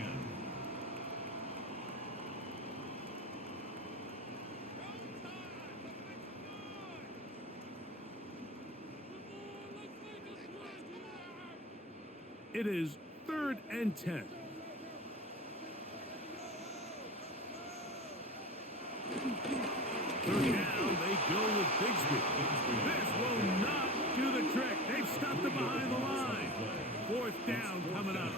It is 3rd and 10. Third down, they go with Bigsby. This will not do the trick. They've stopped it behind the line. 4th down coming up.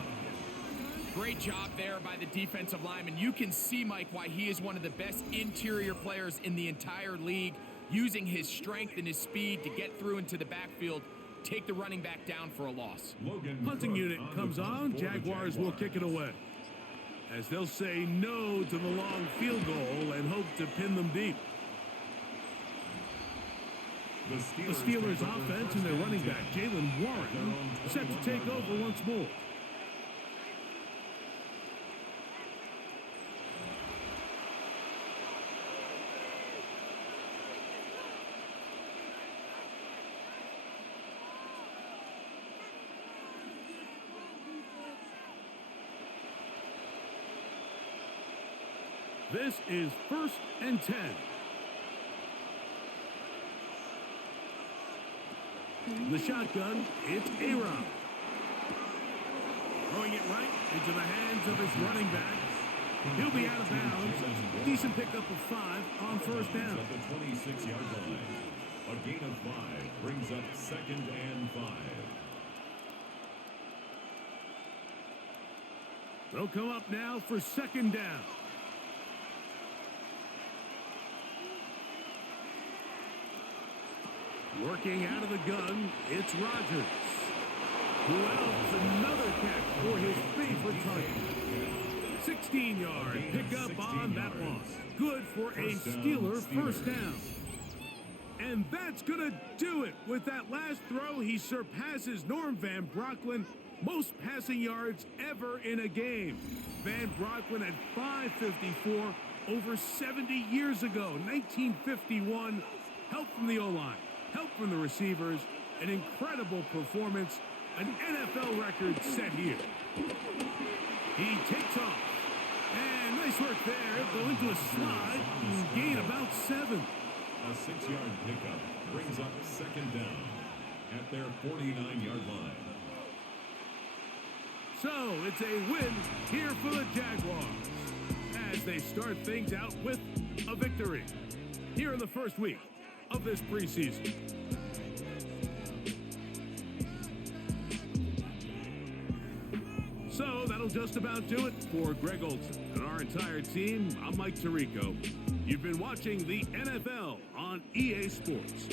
Great job there by the defensive lineman. You can see, Mike, why he is one of the best interior players in the entire league, using his strength and his speed to get through into the backfield, take the running back down for a loss. Punting unit comes on. Jaguars will kick it away, as they'll say no to the long field goal and hope to pin them deep. The Steelers offense and their running back, Jalen Warren, set to take over once more. This is 1st and 10. The shotgun, it's A-Rob. Throwing it right into the hands of his running back. He'll be out of bounds. Decent pickup of 5 on 1st down. At the 26-yard line. A gain of 5 brings up 2nd and 5. They'll come up now for 2nd down. Working out of the gun, it's Rodgers. Who else? Another catch for his favorite target. 16-yard pickup on that one. Good for a Steeler 1st down. And that's going to do it. With that last throw, he surpasses Norm Van Brocklin. Most passing yards ever in a game. Van Brocklin at 554 over 70 years ago, 1951. Help from the O-line. Help from the receivers, an incredible performance, an NFL record set here. He takes off, and nice work there. Go into a slide and gain about 7. A 6-yard pickup brings up 2nd down at their 49-yard line. So it's a win here for the Jaguars as they start things out with a victory here in the first week of this preseason. So that'll just about do it for Greg Olson and our entire team. I'm Mike Tirico. You've been watching the NFL on EA Sports.